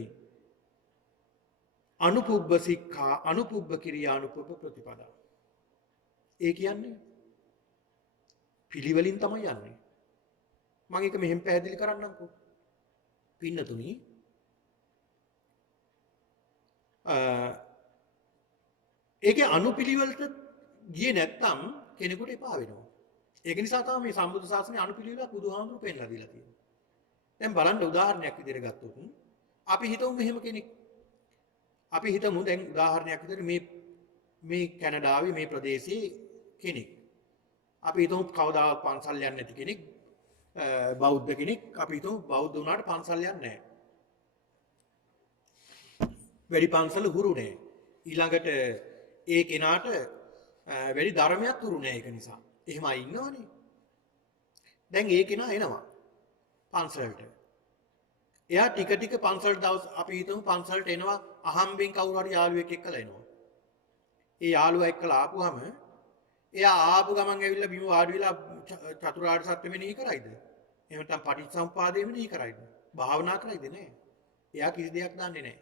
අනුපුබ්බ සික්ඛා අනුපුබ්බ කිරියා අනුපුබ්බ ප්‍රතිපදා. ඒ කියන්නේ පිළිවෙලින් තමයි යන්නේ. මම ඒක මෙහෙම පැහැදිලි කරන්නම්කෝ. පින්නතුනි ඒකේ අනුපිළිවෙලට ගියේ නැත්තම් කෙනෙකුට එපා වෙනවා. ඒක නිසා තමයි මේ සම්බුද්ධ ශාසනයේ අනුපිළිවෙලක් බුදුහාමුදුරු පෙන්නලා දීලා තියෙන්නේ. දැන් බලන්න උදාහරණයක් විදිහට ගත්තොත් අපි හිතමු මෙහෙම කෙනෙක්. අපි හිතමු දැන් උදාහරණයක් විදිහට මේ කැනඩාවේ මේ ප්‍රදේශයේ කෙනෙක්. අපි හිතමු කවදාවත් පන්සල් යන්නේ නැති කෙනෙක් බෞද්ධ කෙනෙක්. අපි හිතමු බෞද්ධ වුණාට පන්සල් යන්නේ නැහැ. වැඩි පන්සල හුරු නැහැ. ඊළඟට ඒ කෙනාට වැඩි ධර්මයක් හුරු නැහැ ඒක නිසා. එහෙමයි ඉන්නවනේ. දැන් ඒ කෙනා එනවා පන්සලට. එයා ටික පන්සලට දවස් අපි හිතමු පන්සලට එනවා අහම්බෙන් කවුරු හරි යාළුවෙක් එක්කලා එනවා. ඒ යාළුවා එක්කලා ආපුවාම එයා ආපු ගමන් ඇවිල්ලා බිම වාඩි වෙලා චතුරාර්ය සත්‍ය මෙනෙහි කරයිද? එහෙම නැත්නම් පටිච්චසමුපාදය මෙනෙහි කරයිද? භාවනා කරයිද? නෑ. එයා කිසි දෙයක් දන්නේ නෑ.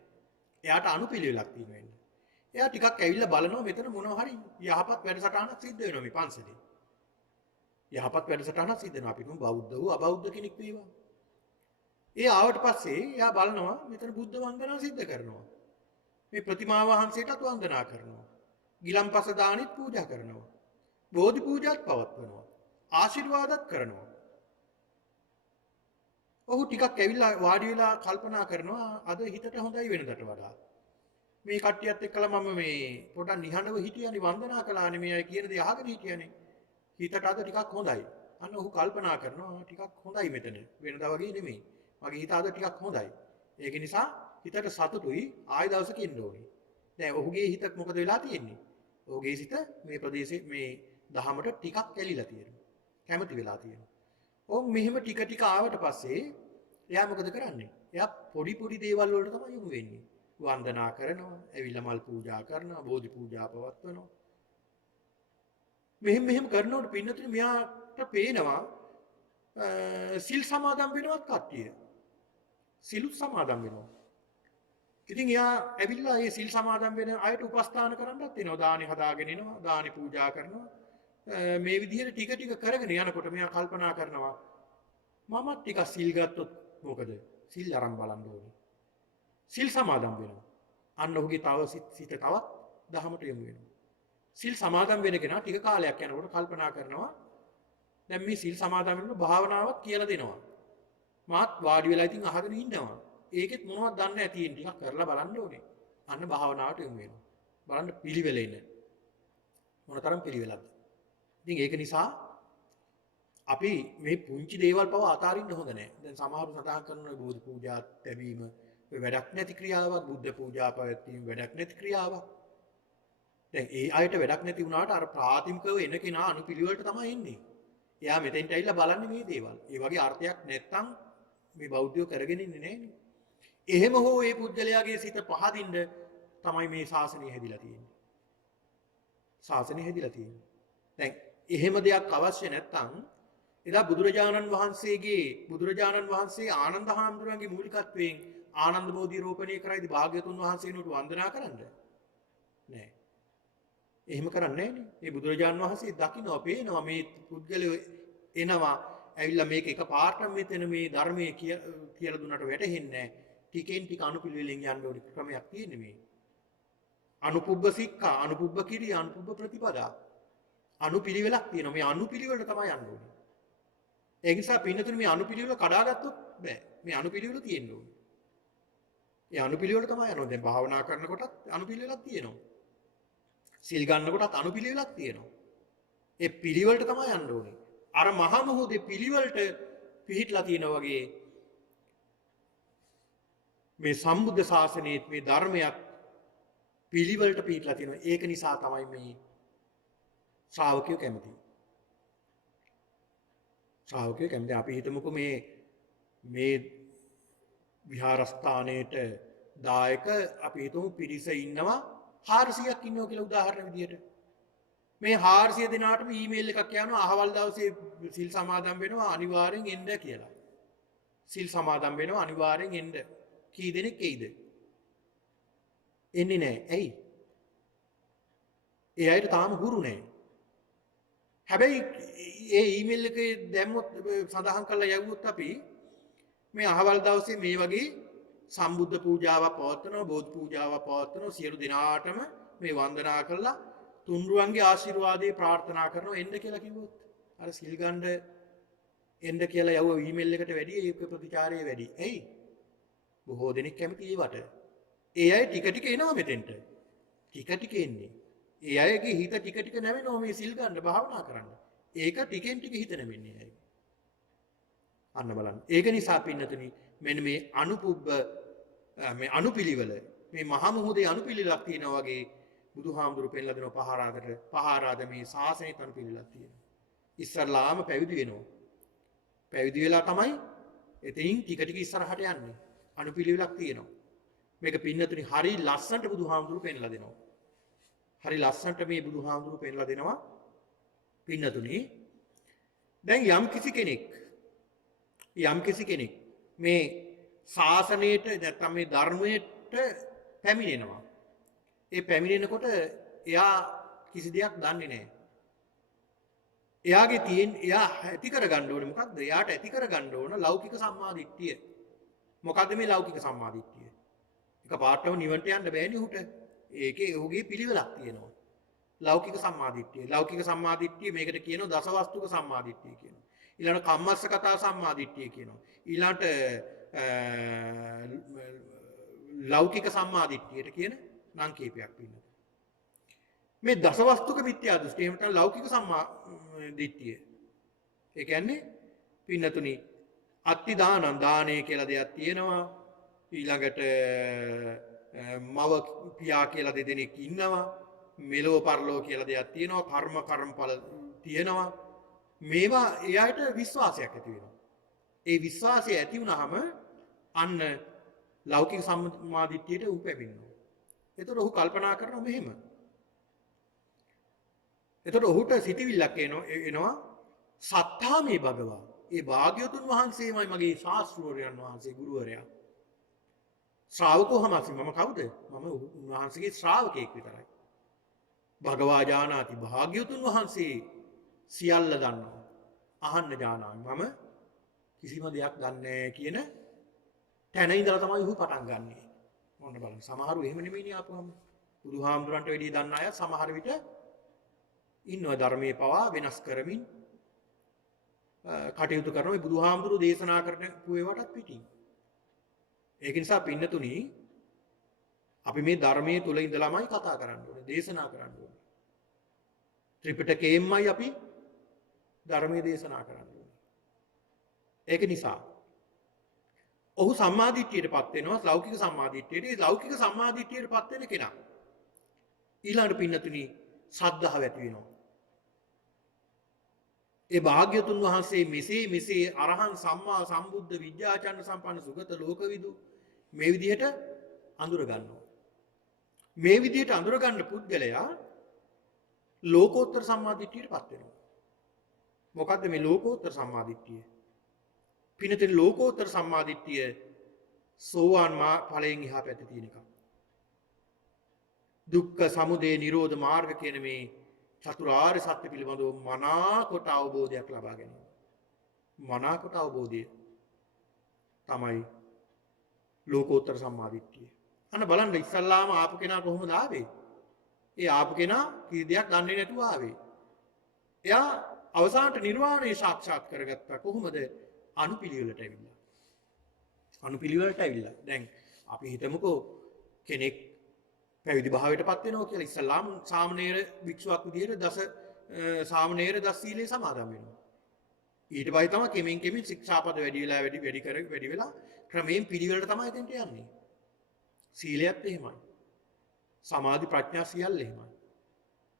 එයාට අනුපිළිවෙලක් තියෙනවා. එයා ටිකක් ඇවිල්ලා බලනවා මෙතන මොනවා හරි යහපත් වැඩසටහනක් සිද්ධ වෙනවා මේ පන්සලේ. යහපත් වැඩසටහනක් සිද්ධ වෙනවා. අපි තුමු බෞද්ධ වූ අබෞද්ධ කෙනෙක් වේවා. ඒ ආවට පස්සේ එයා බලනවා මෙතන බුද්ධ වන්දනාව සිද්ධ කරනවා. මේ ප්‍රතිමා වහන්සේටත් වන්දනා කරනවා. ගිලම්පස දානෙත් පූජා කරනවා. බෝධි පූජාත් පවත්වනවා. ආශිර්වාදත් කරනවා. ඔහු ටිකක් ඇවිල්ලා වාඩි වෙලා කල්පනා කරනවා අද හිතට හොඳයි වෙනදට වඩා. මේ කට්ටියත් එක්කලා මම මේ පොඩක් නිහඬව හිටියානේ වන්දනා කළානේ මේ අය කියන දේ අහගෙන හිටියානේ. හිතට අද ටිකක් හොඳයි. අන්න ඔහු කල්පනා කරනවා ටිකක් හොඳයි මෙතන. වෙනදා වගේ නෙමෙයි. මගේ හිත අද ටිකක් හොඳයි. ඒක නිසා හිතට සතුටුයි ආය දවසක ඉන්න ඕනේ. දැන් ඔහුගේ හිත මොකද වෙලා තියෙන්නේ? ඔහුගේ සිත මේ ප්‍රදේශයේ මේ දහමට ටිකක් ඇලිලා තියෙනවා. කැමති වෙලා තියෙනවා. ඔව් මෙහෙම ටික ආවට පස්සේ එයා මොකද කරන්නේ? එයා පොඩි දේවල් වලට තමයි යොමු වෙන්නේ. වන්දනා කරනවා, ඇවිල්ලා මල් පූජා කරනවා, බෝධි පූජා පවත්වනවා. මෙහෙම කරනකොට පින්නතුනේ මෙයාට පේනවා සිල් සමාදන් වෙනවත් කට්ටිය. සිලුත් සමාදන් වෙනවා. ඉතින් එයා ඇවිල්ලා මේ සිල් සමාදන් වෙන අයට උපස්ථාන කරන්නත් එනවා. දානි හදාගෙන එනවා, දානි පූජා කරනවා. මේ විදිහට ටික කරගෙන යනකොට මෙයා කල්පනා කරනවා මමත් ටිකක් සිල් ගත්තොත් මොකද? සිල් අරන් බලන්න ඕනේ. සිල් සමාදන් වෙනවා. අන්න ඔහුගේ තව සිත තවත් දහමට යොමු වෙනවා. සිල් සමාදන් වෙන කෙනා ටික කාලයක් යනකොට කල්පනා කරනවා දැන් මේ සිල් සමාදන් වෙනකොට භාවනාවක් කියලා දෙනවා. මාත් වාඩි වෙලා ඉතින් අහගෙන ඉන්නවා. ඒකෙත් මොනවද දන්නේ නැති ඉතින් ටිකක් කරලා බලන්න ඕනේ. අන්න භාවනාවට යොමු වෙනවා. බලන්න පිළිවෙල ඉන්න. මොනතරම් පිළිවෙලක්ද? ඉතින් ඒක නිසා අපි මේ පුංචි දේවල් පව අතාරින්න හොඳ නැහැ. දැන් සමහරව සඳහන් කරන බෝධි පූජා ලැබීම වැඩක් නැති ක්‍රියාවක්, බුද්ධ පූජා පැවැත්වීම වැඩක් නැති ක්‍රියාවක්. දැන් ඒ අයට වැඩක් නැති වුණාට අර ප්‍රාථමිකව එන කෙනා අනුපිළිවෙලට තමයි එන්නේ. එයා මෙතෙන්ට ඇවිල්ලා බලන්නේ මේ දේවල්. ඒ වගේ අර්ථයක් නැත්තම් මේ බෞද්ධයෝ කරගෙන ඉන්නේ නැහැනේ. එහෙම හෝ මේ පුද්ගලයාගේ සිත පහදින්න තමයි මේ ශාසනය හැදිලා තියෙන්නේ. ශාසනය හැදිලා තියෙන්නේ. දැන් එහෙම දෙයක් අවශ්‍ය නැත්තම් එදා බුදුරජාණන් වහන්සේ ආනන්ද හාමුදුරන්ගේ මූලිකත්වයෙන් ආනන්ද බෝධි රෝපණය කරයිද භාග්‍යතුන් වහන්සේනට වන්දනා කරන්න? නෑ. එහෙම කරන්නේ නෑනේ. මේ බුදුරජාණන් වහන්සේ දකින්නවා, පේනවා මේ පුද්ගලයෝ එනවා, ඇවිල්ලා මේක එකපාරටම මෙතන මේ ධර්මයේ කියලා දුන්නට වැටහෙන්නේ නෑ. ටිකෙන් ටික අනුපිළිවෙලින් යන්න ඕනේ ක්‍රමයක් තියෙන්නේ මේ. අනුපුබ්බ සික්ඛා, අනුපුබ්බ කිරිය, අනුපුබ්බ ප්‍රතිපදා. අනුපිළිවෙලක් තියෙනවා. මේ අනුපිළිවෙලට තමයි යන්න ඕනේ. ඒ නිසා පින්නතුනේ මේ අනුපිළිවෙල කඩාගත්තොත් බෑ. මේ අනුපිළිවෙල තියෙන්න ඕනේ. ඒ අනුපිළිවෙල තමයි යනවා. දැන් භාවනා කරනකොටත් අනුපිළිවෙලක් තියෙනවා. සිල් ගන්නකොටත් අනුපිළිවෙලක් තියෙනවා. ඒ පිළිවෙලට තමයි යන්න ඕනේ. අර මහා මොහොතේ පිළිවෙලට පිහිටලා තියෙනා වගේ මේ සම්බුද්ධ ශාසනයේ මේ ධර්මයක් පිළිවෙලට පිහිටලා තියෙනවා. ඒක නිසා තමයි මේ ශ්‍රාවකයෝ කැමති. ශ්‍රාවකයෝ කැමති. අපි හිතමුකෝ මේ විහාරස්ථානයේට දායක අපි හිතමු පිරිස ඉන්නවා 400ක් ඉන්නවා කියලා උදාහරණ විදියට. මේ 400 දෙනාටම ඊමේල් එකක් යනවා අහවල් දවසේ සිල් සමාදන් වෙනවා අනිවාර්යෙන් එන්න කියලා. සිල් සමාදන් වෙනවා අනිවාර්යෙන් එන්න. කී දෙනෙක් එයිද? එන්නේ නැහැ. ඇයි? ඒ අයට තාම හුරු නැහැ. හැබැයි ඒ ඊමේල් එකේ දැම්මොත් සඳහන් කරලා යවුවොත් අපි මේ අහවල් දවසේ මේ වගේ සම්බුද්ධ පූජාවක් පවත්වනවා, බෝධි පූජාවක් පවත්වනවා, සියලු දෙනාටම මේ වන්දනා කරලා තුන්රුවන්ගේ ආශිර්වාදේ ප්‍රාර්ථනා කරනවා එන්න කියලා කිව්වොත් අර සිල් ගන්න එන්න කියලා යවුව ඊමේල් එකට වැඩිය ඒක ප්‍රතිචාරය වැඩි. ඇයි? බොහෝ දෙනෙක් කැමති ඒවට. ඒ අය ටික ටික එනවා මෙතෙන්ට. ටික ටික එන්නේ. ඒ අයගේ හිත ටික ටික නැවෙනවා මේ සිල් ගන්න භාවනා කරන්න. ඒක ටිකෙන් ටික හිත නැවෙන්නේ අය. අන්න බලන්න. ඒක නිසා පින්නතුනි මෙන්න මේ අනුපුබ්බ මේ අනුපිළිවෙල මේ මහා මොහොතේ අනුපිළිවෙලක් තියෙනවා වගේ බුදුහාමුදුරු පෙන්ලා දෙනවා පහාරාද මේ ශාසනයේ අනුපිළිවෙලක් තියෙනවා. ඉස්සරලාම පැවිදි වෙනවා. පැවිදි වෙලා තමයි එතෙන් ටික ටික ඉස්සරහට යන්නේ. අනුපිළිවෙලක් තියෙනවා. මේක පින්නතුනි හරි ලස්සනට බුදුහාමුදුරු පෙන්ලා දෙනවා. හරි ලස්සනට මේ බුදුහාමුදුරු පෙන්ලා දෙනවා. පින්නතුනි දැන් යම් කිසි කෙනෙක් මේ ශාසනයට නැත්නම් මේ ධර්මයට පැමිණෙනවා. ඒ පැමිණෙනකොට එයා කිසි දෙයක් දන්නේ නැහැ. එයා ඇති කරගන්න ඕනේ මොකක්ද? එයාට ඇති කරගන්න ඕන ලෞකික සම්මාදිට්ඨිය. මොකද්ද මේ ලෞකික සම්මාදිට්ඨිය? එක පාටම නිවන්ට යන්න බෑනේ උහුට. ඒකේ ඔහුගේ පිළිවෙලක් තියෙනවා. ලෞකික සම්මාදිට්ඨිය. ලෞකික සම්මාදිට්ඨිය මේකට කියනවා දසවස්තුක සම්මාදිට්ඨිය කියනවා. ඊළඟ කම්මස්සකතා සම්මාදිට්ඨිය කියනවා. ඊළඟට ලෞකික සම්මාදිට්ඨියට කියන නම් කීපයක් පින්නත. මේ දසවස්තුක මිත්‍යා දෘෂ්ටි එහෙම නැත්නම් ලෞකික සම්මාදිට්ඨිය. ඒ කියන්නේ පින්නතුනි අත්ති දානය කියලා දෙයක් තියෙනවා. ඊළඟට මව පියා කියලා දෙදෙනෙක් ඉන්නවා. මෙලෝ පරලෝ කියලා දෙයක් තියෙනවා. කර්මඵල තියෙනවා. මේවා එයාට විශ්වාසයක් ඇති වෙනවා. ඒ විශ්වාසය ඇති වුණාම අන්න ලෞකික සම්මාදිට්ඨියට උ පැමිණෙනවා. එතකොට ඔහු කල්පනා කරනවා මෙහෙම. එතකොට ඔහුට සිතවිල්ලක් එනවා සත්තාමේ භගවා. ඒ භාග්‍යවතුන් වහන්සේමයි මගේ ශාස්ත්‍රවරයන් වහන්සේ ගුරුවරයා. ශ්‍රාවකෝ හමසි මම කවුද? මම උන්වහන්සේගේ ශ්‍රාවකයෙක් විතරයි. භගවා ජානාති භාග්‍යවතුන් වහන්සේ සියල්ල දන්නවා. අහන්න ජානාමි මම කිසිම දෙයක් දන්නේ කියන තැන ඉඳලා තමයි ඔහු පටන් ගන්නෙ. මොන්න බලන්න සමහරු එහෙම නෙමෙයිනේ ආපුවම. බුදුහාමුදුරන්ට වැඩි දන්න අය සමහර විට ඉන්නවා ධර්මයේ පවා වෙනස් කරමින් කටයුතු කරන මේ බුදුහාමුදුරු දේශනා කරන ඒවාටත් පිටින්. ඒක නිසා පින්නතුනි අපි මේ ධර්මයේ තුල ඉඳලාමයි කතා කරන්න ඕනේ, දේශනා කරන්න ඕනේ. ත්‍රිපිටකයෙන්මයි අපි ධර්මයේ දේශනා කරන්න ඕනේ. ඒක නිසා ඔහු සම්මාදිට්ඨියටපත් වෙනවා ලෞකික සම්මාදිට්ඨියට. ඒ ලෞකික සම්මාදිට්ඨියටපත් වෙන කෙනා ඊළඟට පින්නතුනි ශ්‍රද්ධාව ඇති වෙනවා. ඒ භාග්‍යතුන් වහන්සේ මෙසේ අරහන් සම්මා සම්බුද්ධ විද්‍යාචර්ය සම්පන්න සුගත ලෝකවිදු මේ විදිහට අඳුර ගන්නවා. මේ විදිහට අඳුර ගන්න පුද්ගලයා ලෝකෝත්තර සම්මාදිට්ඨියටපත් වෙනවා. මොකද්ද මේ ලෝකෝත්තර සම්මාදිට්ඨිය? පිනතේ ලෝකෝත්තර සම්මාදිට්ඨිය සෝවාන් ඵලයෙන් එහා පැත්තේ තියෙන එකක්. දුක්ඛ සමුදය නිරෝධ මාර්ග කියන මේ චතුරාර්ය සත්‍ය පිළිබඳව මනාකොට අවබෝධයක් ලබා ගැනීම. මනාකොට අවබෝධය තමයි ලෝකෝත්තර සම්මාදිට්ඨිය. අන්න බලන්න ඉස්සල්ලාම ආපු කෙනා කොහොමද ආවේ? ඒ ආපු කෙනා කී දෙයක් දන්නේ නැතුව ආවේ. එයා අවසානට නිර්වාණය සාක්ෂාත් කරගත්තා කොහොමද? අනුපිළිවෙලට ඇවිල්ලා. අනුපිළිවෙලට ඇවිල්ලා. දැන් අපි හිතමුකෝ කෙනෙක් පැවිදි භාවයට පත් වෙනවා කියලා. ඉස්ලාම් සාමණේර භික්ෂුවක් විදිහට සාමණේර දස සීලේ සමාදන් වෙනවා. ඊට පස්සේ තමයි කෙමෙන් කෙමෙන් ශික්ෂාපද වැඩි වෙලා ක්‍රමයෙන් පිළිවෙලට තමයි එතෙන්ට යන්නේ. සීලයත් එහෙමයි. සමාධි ප්‍රඥා සියල්ල එහෙමයි.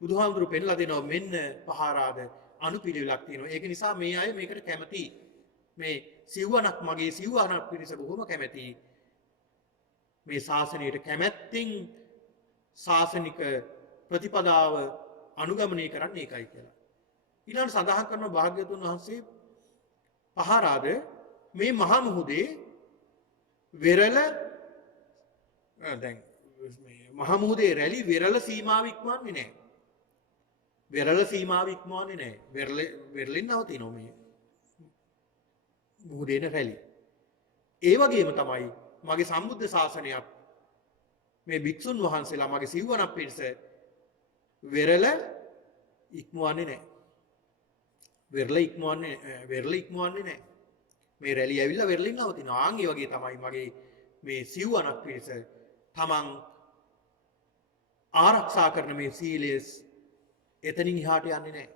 බුදුහාමුදුරු පෙන්ලා දෙනවා මෙන්න පහාරාද අනුපිළිවෙලක් තියෙනවා. ඒක නිසා මේ අය මේකට කැමති. මේ සිව්වනක් මගේ සිව්වනක් පිරිස බොහොම කැමති. මේ ශාසනයට කැමැත්තෙන් ශාසනික ප්‍රතිපදාව අනුගමනය කරන්න ඒකයි කියලා. ඊළඟ සඳහන් කරන භාග්‍යවතුන් වහන්සේ පහාරාද මේ මහා මුහුදේ වෙරළ දැන් මහා මුහුදේ රැලි වෙරළ සීමාව ඉක්මවන්නේ නැහැ. වෙරළ සීමාව ඉක්මවන්නේ නැහැ. වෙරළෙන් නවතිනවා මේ මුහුදේන රැලි. ඒ වගේම තමයි මගේ සම්බුද්ධ ශාසනයත් මේ භික්ෂුන් වහන්සේලා මගේ සිව්වනක් පිරිස වෙරළ ඉක්මවන්නේ නැහැ. වෙරළ ඉක්මවන්නේ නැහැ. මේ රැලි ඇවිල්ලා වෙරළින් නවතිනවා. ආන් ඒ වගේ තමයි මගේ මේ සිව්වනක් පිරිස තමන් ආරක්ෂා කරන මේ සීලය එතනින් එහාට යන්නේ නැහැ.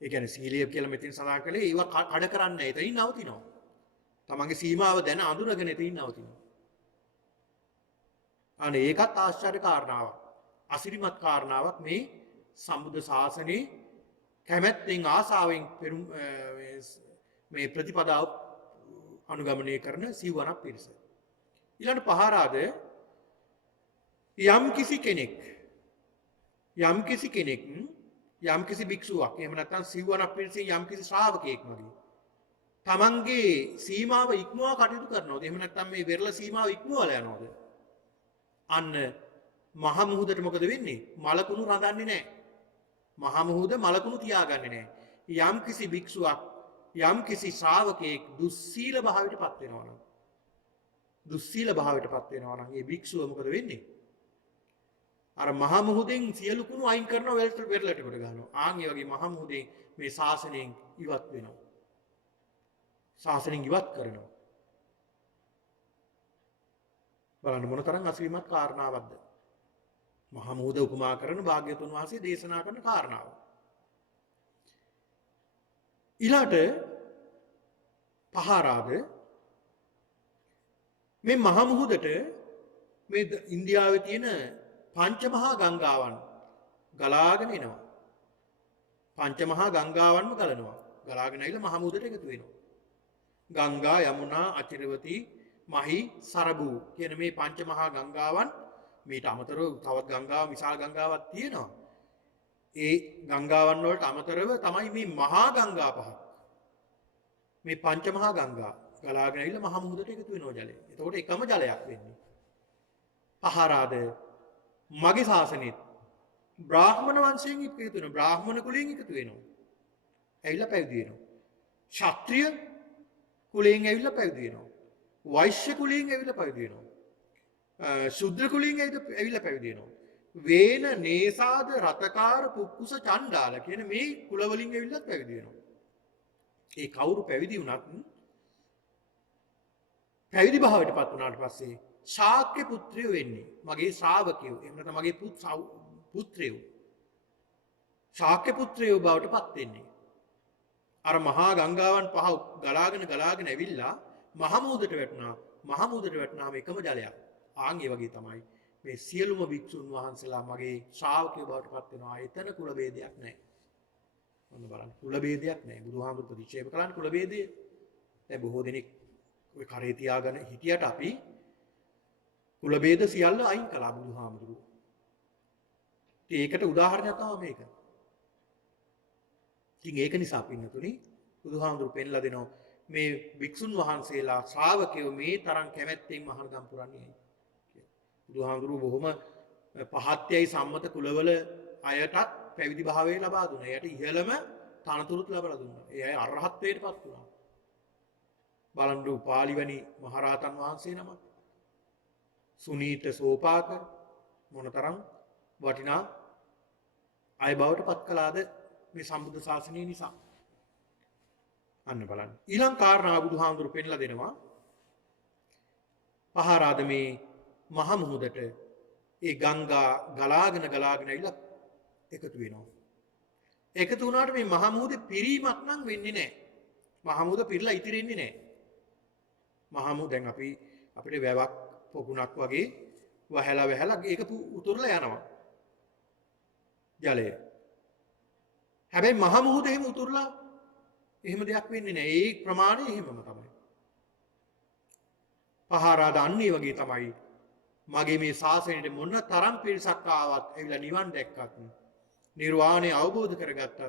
ඒ කියන්නේ සීලය කියලා මෙතෙන් සඳහන් කළේ ඒවා කඩ කරන්නේ නැහැ. එතනින් නවතිනවා. තමන්ගේ සීමාව දැන අඳුරගෙන එතනින් නවතිනවා. අනේ ඒකත් ආශ්චර්ය කාරණාවක්. අසිරිමත් කාරණාවක් මේ සම්බුද්ධ ශාසනයේ කැමැත්තෙන් ආසාවෙන් මේ ප්‍රතිපදාව අනුගමනය කරන සිව්වනක් පිරිස. ඊළඟ පහාරාද යම් කිසි කෙනෙක් යම් කිසි භික්ෂුවක් එහෙම නැත්නම් සිව්වනක් පිරිසේ යම් කිසි ශ්‍රාවකයෙක් වගේ තමන්ගේ සීමාව ඉක්මවා කටයුතු කරනවද? එහෙම නැත්නම් මේ වෙරළ සීමාව ඉක්මවලා යනවද? අන්න මහා මුහුදට මොකද වෙන්නේ? මලකුණු රඳන්නේ නැහැ. මහා මුහුද මලකුණු තියාගන්නේ නැහැ. යම් කිසි භික්ෂුවක් යම් කිසි ශ්‍රාවකයෙක් දුස්සීල භාවයට පත් වෙනවා නම් ඒ භික්ෂුව මොකද වෙන්නේ? අර මහා මුහුදෙන් සියලු කුණු අයින් කරනවා වෙරළට කොට ගන්නවා. ආන් ඒ වගේ මහා මුහුදෙන් මේ ශාසනයෙන් ඉවත් වෙනවා. ශාසනයෙන් ඉවත් කරනවා. බලන්න මොන තරම් අසිරිමත් කාරණාවක්ද? මහා මුහුද උපමා කරන භාග්‍යවතුන් වහන්සේ දේශනා කරන කාරණාව. ඊළාට පහාරාද මේ මහා මුහුදට මේ ඉන්දියාවේ තියෙන පංචමහා ගංගාවන් ගලාගෙන එනවා. පංචමහා ගංගාවන්ම ගලනවා. ගලාගෙන ඇවිල්ලා මහා මුහුදට එකතු වෙනවා. ගංගා, යමුනා, අචිරවතී, මහි, සරබු කියන මේ පංචමහා ගංගාවන් මීට අමතරව තවත් ගංගාව විශාල ගංගාවක් තියෙනවා. ඒ ගංගාවන් වලට අමතරව තමයි මේ මහා ගංගා පහක්. මේ පංචමහා ගංගා ගලාගෙන ඇවිල්ලා මහා මුහුදට එකතු වෙනවා ජලය. එතකොට එකම ජලයක් වෙන්නේ. පහාරාද මගේ ශාසනයේත් බ්‍රාහ්මණ වංශයෙන් එකතු වෙනවා. බ්‍රාහ්මණ කුලයෙන් එකතු වෙනවා. ඇවිල්ලා පැවිදි වෙනවා. ක්ෂත්‍රිය කුලයෙන් ඇවිල්ලා පැවිදි වෙනවා. වෛශ්‍ය කුලයෙන් ඇවිල්ලා පැවිදි වෙනවා. ශුද්‍ර කුලයෙන් ඇවිල්ලා පැවිදි වෙනවා. වේන, නේසාද, රතකාර, පුක්කුස, චණ්ඩාල කියන මේ කුල වලින් ඇවිල්ලා පැවිදි වෙනවා. ඒ කවුරු පැවිදි වුණත් පැවිදි භාවයට පත් වුණාට පස්සේ ශාක්‍ය පුත්‍රයෝ වෙන්නේ. මගේ ශ්‍රාවකයෝ. එහෙම නැත්නම් මගේ පුත්‍රයෝ. ශාක්‍ය පුත්‍රයෝ බවට පත් වෙන්නේ. අර මහා ගංගාවන් පහ ගලාගෙන ඇවිල්ලා මහා මුහුදට වැටුණා. මහා මුහුදට වැටුණාම එකම ජලයක්. ආන් ඒ වගේ තමයි මේ සියලුම භික්ෂුන් වහන්සේලා මගේ ශ්‍රාවකයෝ බවට පත් වෙනවා. එතන කුල ભેදයක් නැහැ. මොන බලන්න කුල ભેදයක් නැහැ. බුදුහාමුදුරු ප්‍රතික්ෂේප කළාන කුල ભેදය. දැන් බොහෝ දෙනෙක් ඔය කරේ තියාගෙන හිටියට අපි කුල ભેද සියල්ල අයින් කළා බුදුහාමුදුරු. ඒකට උදාහරණයක් තමයි මේක. ඉතින් ඒක නිසා පින්නතුනි බුදුහාමුදුරු පෙන්ලා දෙනවා මේ භික්ෂුන් වහන්සේලා ශ්‍රාවකයෝ මේ තරම් කැමැත්තෙන් මහානගම් පුරන්නේ. බුදුහාමුදුරු බොහොම පහත්යයි සම්මත කුලවල අයටත් පැවිදි භාවය ලබා දුන්නා. එයාට ඉහළම තනතුරුත් ලබා දුන්නා. ඒ අය අරහත්ත්වයටපත් වුණා. බලන්න උපාලි වැනි මහරහතන් වහන්සේ නමක්. සුනීත සෝපාක මොනතරම් වටිනා අය බවට පත් කළාද මේ සම්බුද්ධ ශාසනය නිසා. අන්න බලන්න. ඊළඟ කාරණාව බුදුහාමුදුරු පෙන්ලා දෙනවා. පහාරාද මේ මහ මුහුදට ඒ ගංගා ගලාගෙන ඇවිල්ලා එකතු වෙනවා. එකතු වුණාට මේ මහ මුහුදේ පිරීමක් නම් වෙන්නේ නැහැ. මහ මුහුද පිරලා ඉතිරෙන්නේ නැහැ. මහ මුහුද දැන් අපිට වැවක් පොකුණක් වගේ වහලා ඒක උතුරලා යනවා. ජලය. හැබැයි මහ මුහුද එහෙම උතුරලා එහෙම දෙයක් වෙන්නේ නැහැ. ඒ ප්‍රමාණය එහෙමම තමයි. පහාරාද අන්නේ වගේ තමයි මගේ මේ ශාසනයට මොන තරම් පිරිසක් ආවත් ඇවිල්ලා නිවන් දැක්කත් නිර්වාණය අවබෝධ කරගත්තත්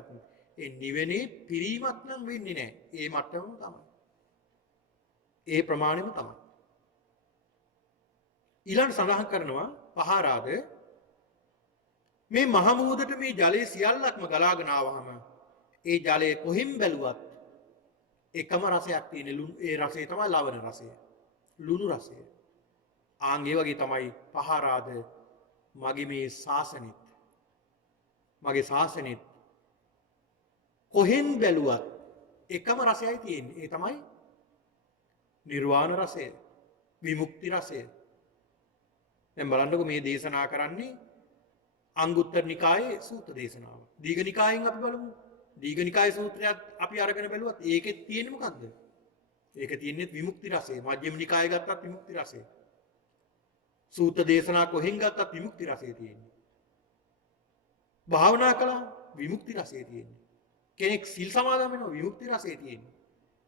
ඒ නිවනේ පිරීමක් නම් වෙන්නේ නැහැ. ඒ මට්ටමම තමයි. ඒ ප්‍රමාණයම තමයි. ඊළඟ සඳහන් කරනවා පහාරාද මේ මහ මුහුදට මේ ජලයේ සියල්ලක්ම ගලාගෙන ආවහම ඒ ජලය කොහෙන් බැලුවත් එකම රසයක් තියෙන ඒ රසය තමයි ලවණ රසය. ලුණු රසය. ආන් ඒ වගේ තමයි පහාරාද මගේ මේ ශාසනෙත්. මගේ ශාසනෙත් කොහෙන් බැලුවත් එකම රසයයි තියෙන්නේ. ඒ තමයි නිර්වාණ රසය, විමුක්ති රසය. දැන් බලන්නකො මේ දේශනා කරන්නේ අංගුත්තර නිකායේ සූත්‍ර දේශනාව. දීඝ නිකායෙන් අපි බලමු. දීඝ නිකායේ සූත්‍රයත් අපි අරගෙන බැලුවත් ඒකෙත් තියෙන්නේ මොකද්ද? ඒක තියෙන්නේ විමුක්ති රසය. මජ්ක්‍ධිම නිකායේ ගත්තත් විමුක්ති රසය. සූත්‍ර දේශනා කොහෙන් ගත්තත් විමුක්ති රසය තියෙන්නේ. භාවනා කළා විමුක්ති රසය තියෙන්නේ. කෙනෙක් සිල් සමාදන් වෙනවා විමුක්ති රසය තියෙන්නේ.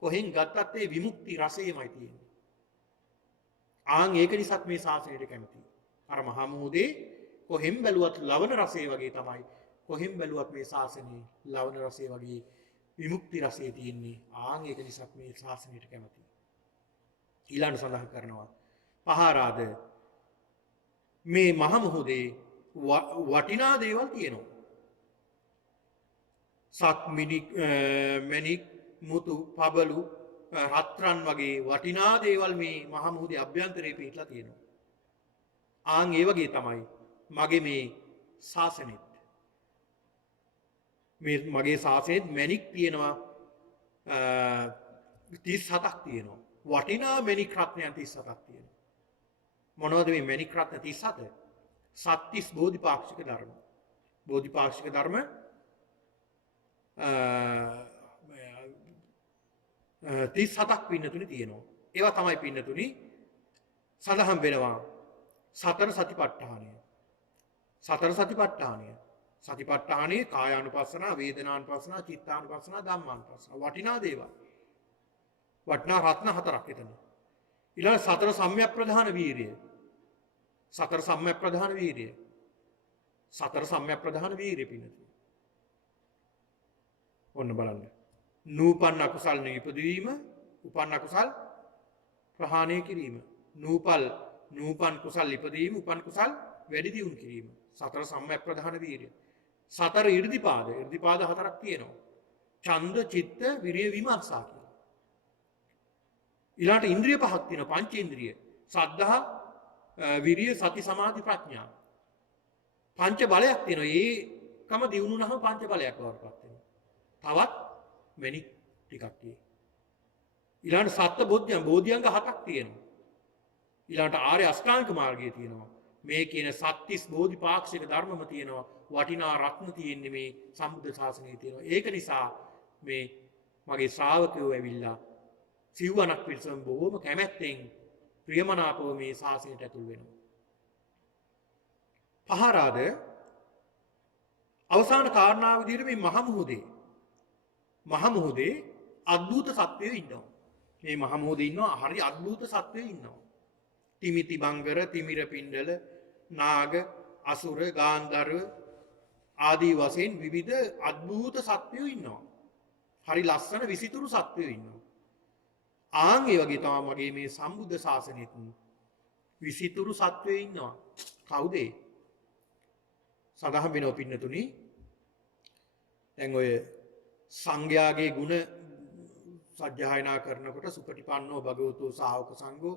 කොහෙන් ගත්තත් ඒ විමුක්ති රසයමයි තියෙන්නේ. ආන් ඒක නිසාත් මේ ශාසනයට කැමතියි. අර මහා මුහුදේ කොහෙන් බැලුවත් ලවණ රසය වගේ තමයි. කොහෙන් බැලුවත් මේ ශාසනයේ ලවණ රසය වගේ විමුක්ති රසය තියෙන්නේ. ආන් ඒක නිසාත් මේ ශාසනයට කැමතියි. ඊළඟ සඳහන් කරනවා පහාරාද මේ මහ මුහුදේ වටිනා දේවල් තියෙනවා. සත් මැණික් මුතු පබලු රත්රන් වගේ වටිනා දේවල් මේ මහ මුහුදේ අභ්‍යන්තරයේ පිහිටලා තියෙනවා. ආන් ඒ වගේ තමයි මගේ මේ ශාසනෙත්. මගේ ශාසනෙත් මැණික් තියෙනවා 37ක් තියෙනවා. වටිනා මැණික් රත්නයන් 37ක් තියෙනවා. මොනවද මේ මැණික් රත්න 37? සත්‍තිස් බෝධිපාක්ෂික ධර්ම. බෝධිපාක්ෂික ධර්ම 37ක් පින්නතුනි තියෙනවා. ඒවා තමයි පින්නතුනි සඳහන් වෙනවා සතර සතිපට්ඨානය. සතර සතිපට්ඨානය. සතිපට්ඨානයේ කායානුපස්සනා, වේදනානුපස්සනා, චිත්තානුපස්සනා, ධම්මානුපස්සනා. වටිනා දේවල්. වටිනා රත්න හතරක් එතන. ඊළඟ සතර සම්‍යක් ප්‍රධාන වීරිය. සතර සම්‍යක් ප්‍රධාන වීරිය. සතර සම්‍යක් ප්‍රධාන වීරිය පින්නතුනි. ඔන්න බලන්න. නූපන් අකුසල් නිපදවීම, උපන් අකුසල් ප්‍රහාණය කිරීම. නූපන් කුසල් ඉපදීම, උපන් කුසල් වැඩි දියුණු කිරීම. සතර සම්‍යක් ප්‍රධාන වීරිය. සතර ඉර්ධිපාද හතරක් තියෙනවා. ඡන්ද, චිත්ත, විරිය, විමර්ශා කියලා. ඊළාට ඉන්ද්‍රිය පහක් තියෙනවා. පංචේන්ද්‍රිය. සද්ධා, විරිය, සති, සමාධි, ප්‍රඥා. පංච බලයක් තියෙනවා. ඒකම දියුණුනහම පංච බලයක් බවට පත් වෙනවා. තවත් මැණික් ටිකක් තියෙනවා. ඊළඟට සත්ත්ව බෝධිඅංග 7ක් තියෙනවා. ඊළඟට ආර්ය අෂ්ටාංග මාර්ගය තියෙනවා. මේ කියන සත්‍තිස් බෝධිපාක්ෂික ධර්මම තියෙනවා. වටිනා රත්න තියෙන්නේ මේ සම්බුද්ධ ශාසනයේ තියෙනවා. ඒක නිසා මේ මගේ ශ්‍රාවකයෝ ඇවිල්ලා සිව්වනක් පිරිසම බොහොම කැමැත්තෙන් ප්‍රියමනාපව මේ ශාසනයට ඇතුල් වෙනවා. පහාරාද අවසාන කාරණාව විදිහට මේ මහ මුහුදේ අද්භූත සත්වයෝ ඉන්නවා. මේ මහ මුහුදේ ඉන්නවා හරි අද්භූත සත්වයෝ ඉන්නවා. තිමිති බංගර, තිමිර පිණ්ඩල, නාග, අසුර, ගාන්ධර්ව ආදී වශයෙන් විවිධ අද්භූත සත්වයෝ ඉන්නවා. හරි ලස්සන විසිතුරු සත්වයෝ ඉන්නවා. ආන් ඒ වගේ තමයි මගේ මේ සම්බුද්ධ ශාසනයෙත් විසිතුරු සත්වයෝ ඉන්නවා. කවුද ඒ? සඳහන් වෙනවා පින්නතුනි. දැන් ඔය සංඝයාගේ ගුණ සජ්ජායනා කරනකොට සුපටිපන්නෝ භගවතෝ ශා วก සංඝෝ,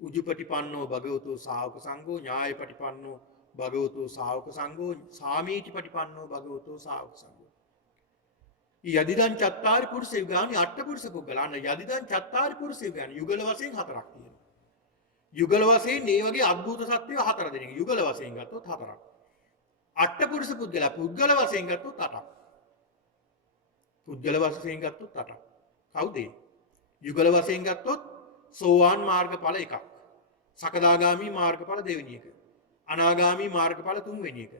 උජුපටිපන්නෝ භගවතෝ ශා วก සංඝෝ, ඥායපටිපන්නෝ භගවතෝ ශාවක සංඝෝ සාමීච පටිපන්නෝ භගවතෝ ශාවක සංඝෝ. යදිදං චත්තාරි පුරුෂ යුගානි අට්ඨ පුරුෂ පුද්ගලයන් යදිදං චත්තාරි පුරුෂ යුගානි යුගල වශයෙන් හතරක් තියෙනවා. යුගල වශයෙන් මේ වගේ අద్භූත සත්‍ය හතර දෙනෙක් යුගල වශයෙන් ගත්තොත් හතරක්. අට්ඨ පුරුෂ පුද්ගලයා පුද්ගල වශයෙන් ගත්තොත් අටක්. පුද්ගල වශයෙන් ගත්තොත් අටක්. කවුද? යුගල වශයෙන් ගත්තොත් සෝවාන් මාර්ගඵල එකක්. සකදාගාමි මාර්ගඵල දෙවෙනි එක. අනාගාමි මාර්ගඵල තුන්වෙනි එක.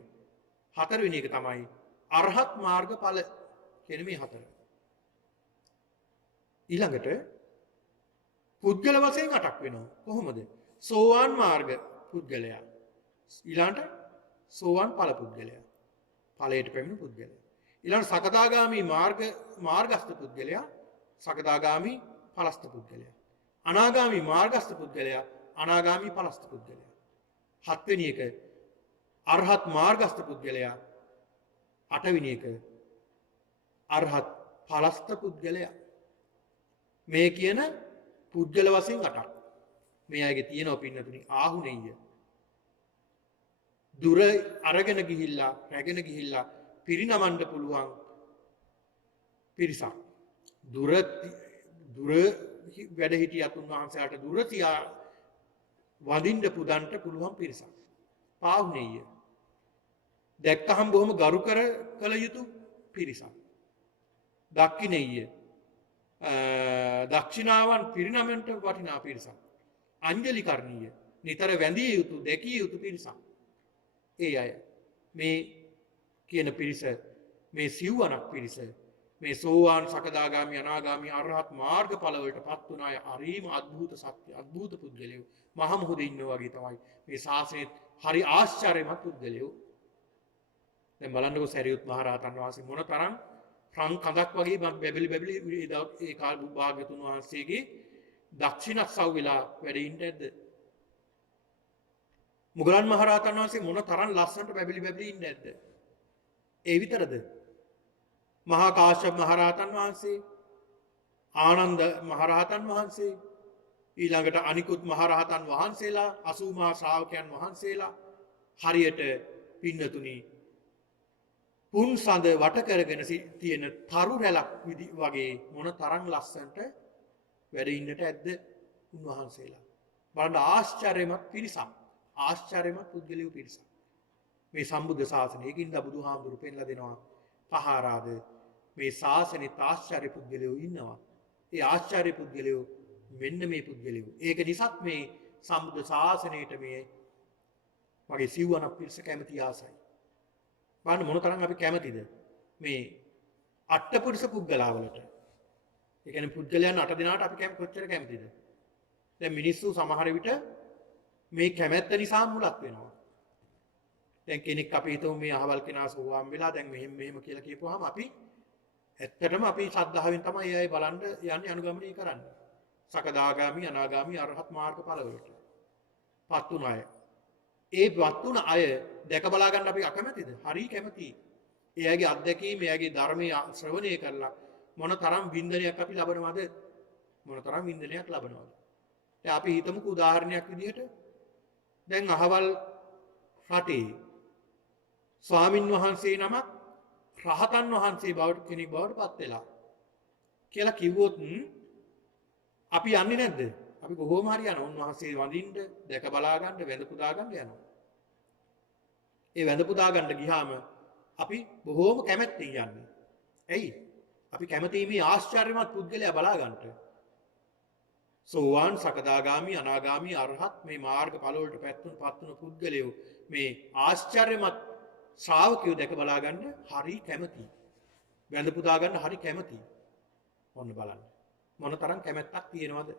හතරවෙනි එක තමයි අරහත් මාර්ගඵල කියන මේ හතර. ඊළඟට පුද්ගල වශයෙන් අටක් වෙනවා. කොහොමද? සෝවාන් මාර්ග පුද්ගලයා. ඊළඟට සෝවාන් ඵල පුද්ගලයා. ඵලයට පැමිණි පුද්ගලයා. ඊළඟ සකදාගාමි මාර්ගස්ත පුද්ගලයා. සකදාගාමි ඵලස්ත පුද්ගලයා. අනාගාමි මාර්ගස්ත පුද්ගලයා. අනාගාමි ඵලස්ත පුද්ගලයා. හත්වෙනි එක අරහත් මාර්ගස්ත පුද්ගලයා. අටවෙනි එක අරහත් ඵලස්ත පුද්ගලයා. මේ කියන පුද්ගල වශයෙන් අටක්. මේ අයගේ තියෙනවා පින්නතුනි ආහුණෙය. දුර අරගෙන ගිහිල්ලා රැගෙන ගිහිල්ලා පිරිනමන්න පුළුවන් පිරිසක්. දුර වැඩ හිටියත් උන්වහන්සේලාට දුර තියා වදින්න පුදන්ට පුළුවන් පිරිසක්. පාහුණෙය. දැක්කහම බොහොම ගරු කළ යුතු පිරිසක්. දක්ඛිනෙය. දක්ෂිනාවන් පිරිනමන්ට වටිනා පිරිසක්. අංජලි කරණීය. නිතර වැඳිය යුතු දැකිය යුතු පිරිසක්. ඒ අය මේ කියන පිරිස මේ සිව්වනක් පිරිස මේ සෝවාන් සකදාගාමි අනාගාමි අරහත් මාර්ගඵල වලට පත් වුණ අය හරිම අద్භූත සත්‍ය අద్භූත පුද්ගලයෝ මහ මොහොතේ ඉන්නවා වගේ තමයි මේ ශාසනයේ හරි ආශ්චර්යමත් පුද්ගලයෝ. දැන් බලන්නකො සරියුත් මහ රහතන් වහන්සේ මොන තරම් රන් කඳක් වගේ බැබලි ඒ කාල භාග්‍යතුන් වහන්සේගේ දක්ෂිණස්සව් වෙලා වැඩ ඉන්න ඇද්ද? මුගලන් මහ රහතන් වහන්සේ මොන තරම් ලස්සනට බැබලි ඉන්න ඇද්ද? ඒ විතරද? මහා කාශ්‍යප මහ රහතන් වහන්සේ, ආනන්ද මහ රහතන් වහන්සේ, ඊළඟට අනිකුත් මහ රහතන් වහන්සේලා 80 මහා ශ්‍රාවකයන් වහන්සේලා හරියට පින්නතුනි පුන් සඳ වට කරගෙන තියෙන තරු රැලක් වගේ මොන තරම් ලස්සනට වැඩ ඉන්නට ඇද්ද උන්වහන්සේලා. බලන්න ආශ්චර්යමත් පිරිසක්. ආශ්චර්යමත් පුද්ගලයෝ පිරිසක්. මේ සම්බුද්ධ ශාසනයකින් බුදුහාමුදුරු පෙන්ලා දෙනවා පහාරාද මේ ශාසනෙත් ආශ්චර්ය පුද්ගලයෝ ඉන්නවා. ඒ ආශ්චර්ය පුද්ගලයෝ මෙන්න මේ පුද්ගලයෝ. ඒක නිසාත් මේ සම්බුද්ධ ශාසනයට මේ වගේ සිව්වනක් පිරිස කැමති ආසයි. බලන්න මොන තරම් අපි කැමතිද මේ අට්ඨපුරුෂ පුද්ගලවලට. ඒ කියන්නේ පුද්ගලයන් 8 දෙනාට අපි කොච්චර කැමතිද? දැන් මිනිස්සු සමහර විට මේ කැමැත්ත නිසා මුලක් වෙනවා. දැන් කෙනෙක් අපි හිතමු මේ අහවල් කෙනා සෝවාන් වෙලා දැන් මෙහෙම කියලා කියපුවාම අපි ඇත්තටම අපි ශ්‍රද්ධාවෙන් තමයි ඒ අය බලන්න යන්නේ අනුගමනය කරන්නේ. සකදාගාමි අනාගාමි අරහත් මාර්ගඵල වලට පත් වුණ අය. ඒ වත් වුණ අය දැක බලා ගන්න අපි අකමැතිද? හරි කැමතියි. ඒ අයගේ අත්දැකීම්, ඒ අයගේ ධර්මයේ ශ්‍රවණය කරලා මොන තරම් වින්දනයක් අපි ලබනවද? මොන තරම් වින්දනයක් ලබනවද? දැන් අපි හිතමුකෝ උදාහරණයක් විදිහට දැන් අහවල් රටේ ස්වාමින් වහන්සේ නමක් රහතන් වහන්සේ බවට කෙනෙක් බවට පත් වෙලා කියලා කිව්වොත් අපි යන්නේ නැද්ද? අපි කොහොම හරි යනවා. උන්වහන්සේ වඳින්න, දැක බලා ගන්න, වැඳ පුදා ගන්න යනවා. ඒ වැඳ පුදා ගන්න ගියාම අපි බොහෝම කැමැත්තෙන් යන්නේ. ඇයි? අපි කැමැති මේ ආශ්චර්යමත් පුද්ගලයා බලා ගන්නට. සෝවාන් සකදාගාමි අනාගාමි අරහත් මේ මාර්ගඵල වලට පත් වුණු පුද්ගලයෝ මේ ආශ්චර්යමත් ශ්‍රාවකයෝ දැක බලා ගන්න හරි කැමැති. වැඳ පුදා ගන්න හරි කැමැති. ඔන්න බලන්න. මොන තරම් කැමැත්තක් තියෙනවද?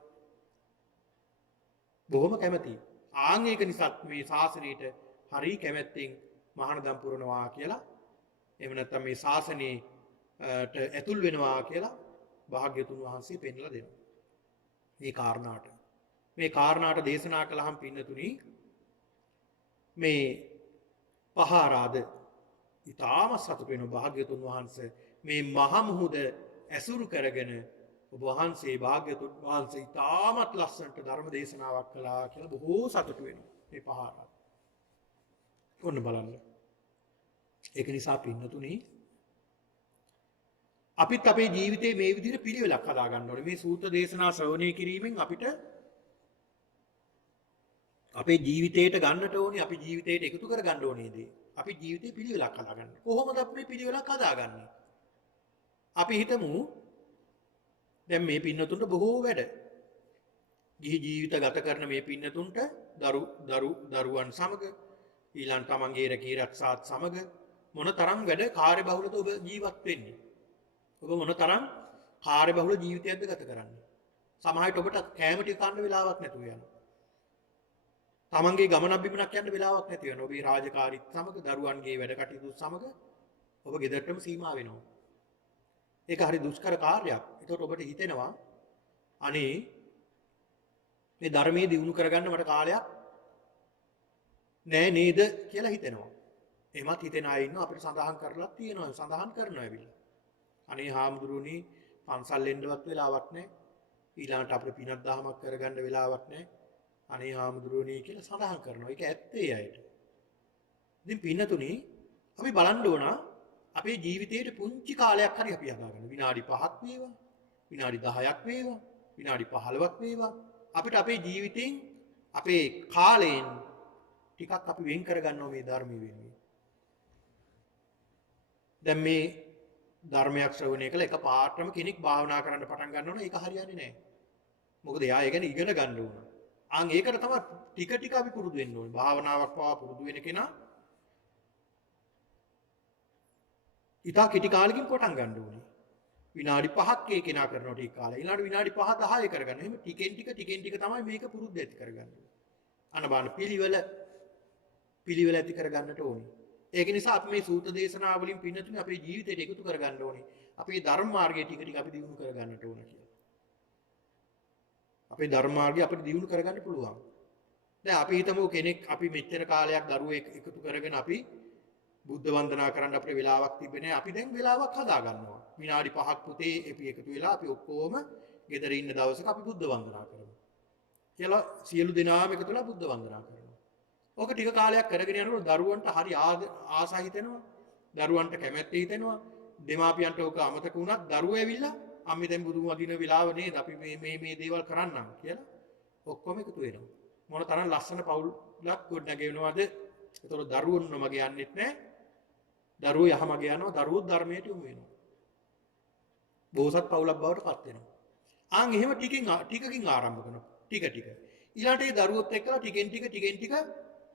බොහොම කැමැති. ආන් ඒක නිසා මේ ශාසනයට හරි කැමැත්තෙන් මහානදම් පුරනවා කියලා එහෙම නැත්නම් මේ ශාසනයට ඇතුල් වෙනවා කියලා භාග්‍යතුන් වහන්සේ පෙන්වලා දෙනවා. මේ කාරණාට දේශනා කළාම පින්නතුනි මේ පහාරාද ඊටාම සතුට වෙන භාග්‍යතුන් වහන්සේ මේ මහ මුහුද ඇසුරු කරගෙන ඔබ වහන්සේ භාග්‍යතුන් වහන්සේ ඊටාමත් ලස්සනට ධර්ම දේශනාවක් කළා කියලා බොහෝ සතුට වෙනවා මේ පහාරාද. ඔන්න බලන්න. ඒක නිසා පින්නතුනි අපිත් අපේ ජීවිතේ මේ විදිහට පිළිවෙලක් හදා ගන්න ඕනේ. මේ සූත්‍ර දේශනා ශ්‍රවණය කිරීමෙන් අපිට අපේ ජීවිතයට ගන්නට ඕනේ, අපි ජීවිතයට එකතු කර ගන්න ඕනේ දේ. අපි ජීවිතේ පිළිවෙලක් හදා ගන්න. කොහොමද අපි පිළිවෙලක් හදාගන්නේ? අපි හිතමු දැන් මේ පින්නතුන්ට බොහෝ වැඩ. ගිහි ජීවිත ගත කරන මේ පින්නතුන්ට දරුවන් සමග ඊළඟ තමන්ගේ රැකී රක්ෂාත් සමග මොන තරම් වැඩ කාර්යබහුලද ඔබ ජීවත් වෙන්නේ? ඔබ මොන තරම් කාර්යබහුල ජීවිතයක්ද ගත කරන්නේ? සමහර විට ඔබට කැම ටික කන්න වෙලාවක් නැතුව යනවා. තමන්ගේ ගමනක් බිමනක් යන්න වෙලාවක් නැති වෙනවා. ඔබේ රාජකාරීත් සමග දරුවන්ගේ වැඩ කටයුතු සමග ඔබ ගෙදරටම සීමා වෙනවා. ඒක හරි දුෂ්කර කාර්යයක්. ඒකට ඔබට හිතෙනවා අනේ මේ ධර්මයේ දියුණු කරගන්න මට කාලයක් නෑ නේද කියලා හිතෙනවා. එහෙමත් හිතෙන අය ඉන්නවා අපිට සඳහන් කරලා තියෙනවා. සඳහන් කරනවා ඇවිල්ලා. අනේ හාමුදුරුවනේ පන්සල් එන්නවත් වෙලාවක් නෑ. ඊළඟට අපිට පිනක් දහමක් කරගන්න වෙලාවක් නෑ. අනේ හාමුදුරුවනේ කියලා සඳහන් කරනවා. ඒක ඇත්තේ අයට. ඉතින් පින්නතුනි අපි බලන්න ඕන අපේ ජීවිතයේ පුංචි කාලයක් හරි අපි හදාගන්න. විනාඩි 5ක් වේවා, විනාඩි 10ක් වේවා, විනාඩි 15ක් වේවා. අපිට අපේ ජීවිතෙන් අපේ කාලයෙන් ටිකක් අපි වෙන් කරගන්නවා මේ ධර්මයේ වෙනුවෙන්. දැන් මේ ධර්මයක් ශ්‍රවණය කළ එක පාටම කෙනෙක් භාවනා කරන්න පටන් ගන්නවා නම් ඒක හරියන්නේ නැහැ. මොකද එයා ඒ ගැන ඉගෙන ගන්න ඕන. ඒකට තමයි ටික ටික අපි පුරුදු වෙන්න ඕනේ. භාවනාවක් පවා පුරුදු වෙන කෙනා ඉතා කෙටි කාලෙකින් පටන් ගන්න ඕනේ. විනාඩි 5ක් ඒ කෙනා කරනවා ටික කාලෙ. ඊළඟට විනාඩි 5 10 කරගන්න. එහෙම ටිකෙන් ටික තමයි මේක පුරුද්ද ඇති කරගන්නේ. අන්න බලන්න පිළිවෙල ඇති කරගන්නට ඕනේ. ඒක නිසා අපි මේ සූත්‍ර දේශනා වලින් පින්නතුනේ අපේ ජීවිතයට එකතු කරගන්න ඕනේ. අපේ ධර්ම මාර්ගය ටික ටික අපි දියුණු කරගන්නට ඕන කියලා. අපේ ධර්ම මාර්ගය අපිට දියුණු කරගන්න පුළුවන්. දැන් අපි හිතමු කෙනෙක් අපි මෙච්චර කාලයක් දරුවෝ එකතු කරගෙන අපි බුද්ධ වන්දනා කරන්න අපිට වෙලාවක් තිබෙන්නේ නැහැ. අපි දැන් වෙලාවක් හදා ගන්නවා. විනාඩි 5ක් පුතේ අපි එකතු වෙලා අපි ඔක්කොම ගෙදර ඉන්න දවසක අපි බුද්ධ වන්දනා කරමු. කියලා සියලු දෙනාම එකතු වෙලා බුද්ධ වන්දනා කරනවා. ඕක ටික කාලයක් කරගෙන යනකොට දරුවන්ට හරි ආස හිතෙනවා. දරුවන්ට කැමැත්ත හිතෙනවා. දෙමාපියන්ට ඕක අමතක වුණත් දරුවෝ ඇවිල්ලා අම්මේ දැන් බුදුන් වදින වෙලාව නේද අපි මේ දේවල් කරන්නම් කියලා ඔක්කොම එකතු වෙනවා. මොන තරම් ලස්සන පවුලක් ගොඩනගෙනවද? ඒතකොට දරුවෝ නොමග යන්නෙත් නැහැ. දරුවෝ යහමග යනවා. දරුවෝ ධර්මයට යොමු වෙනවා. බෝසත් පවුලක් බවට පත් වෙනවා. එහෙම ටිකකින් ආරම්භ කරනවා. ටික. ඊළාට ඒ දරුවොත් එක්කලා ටිකෙන් ටික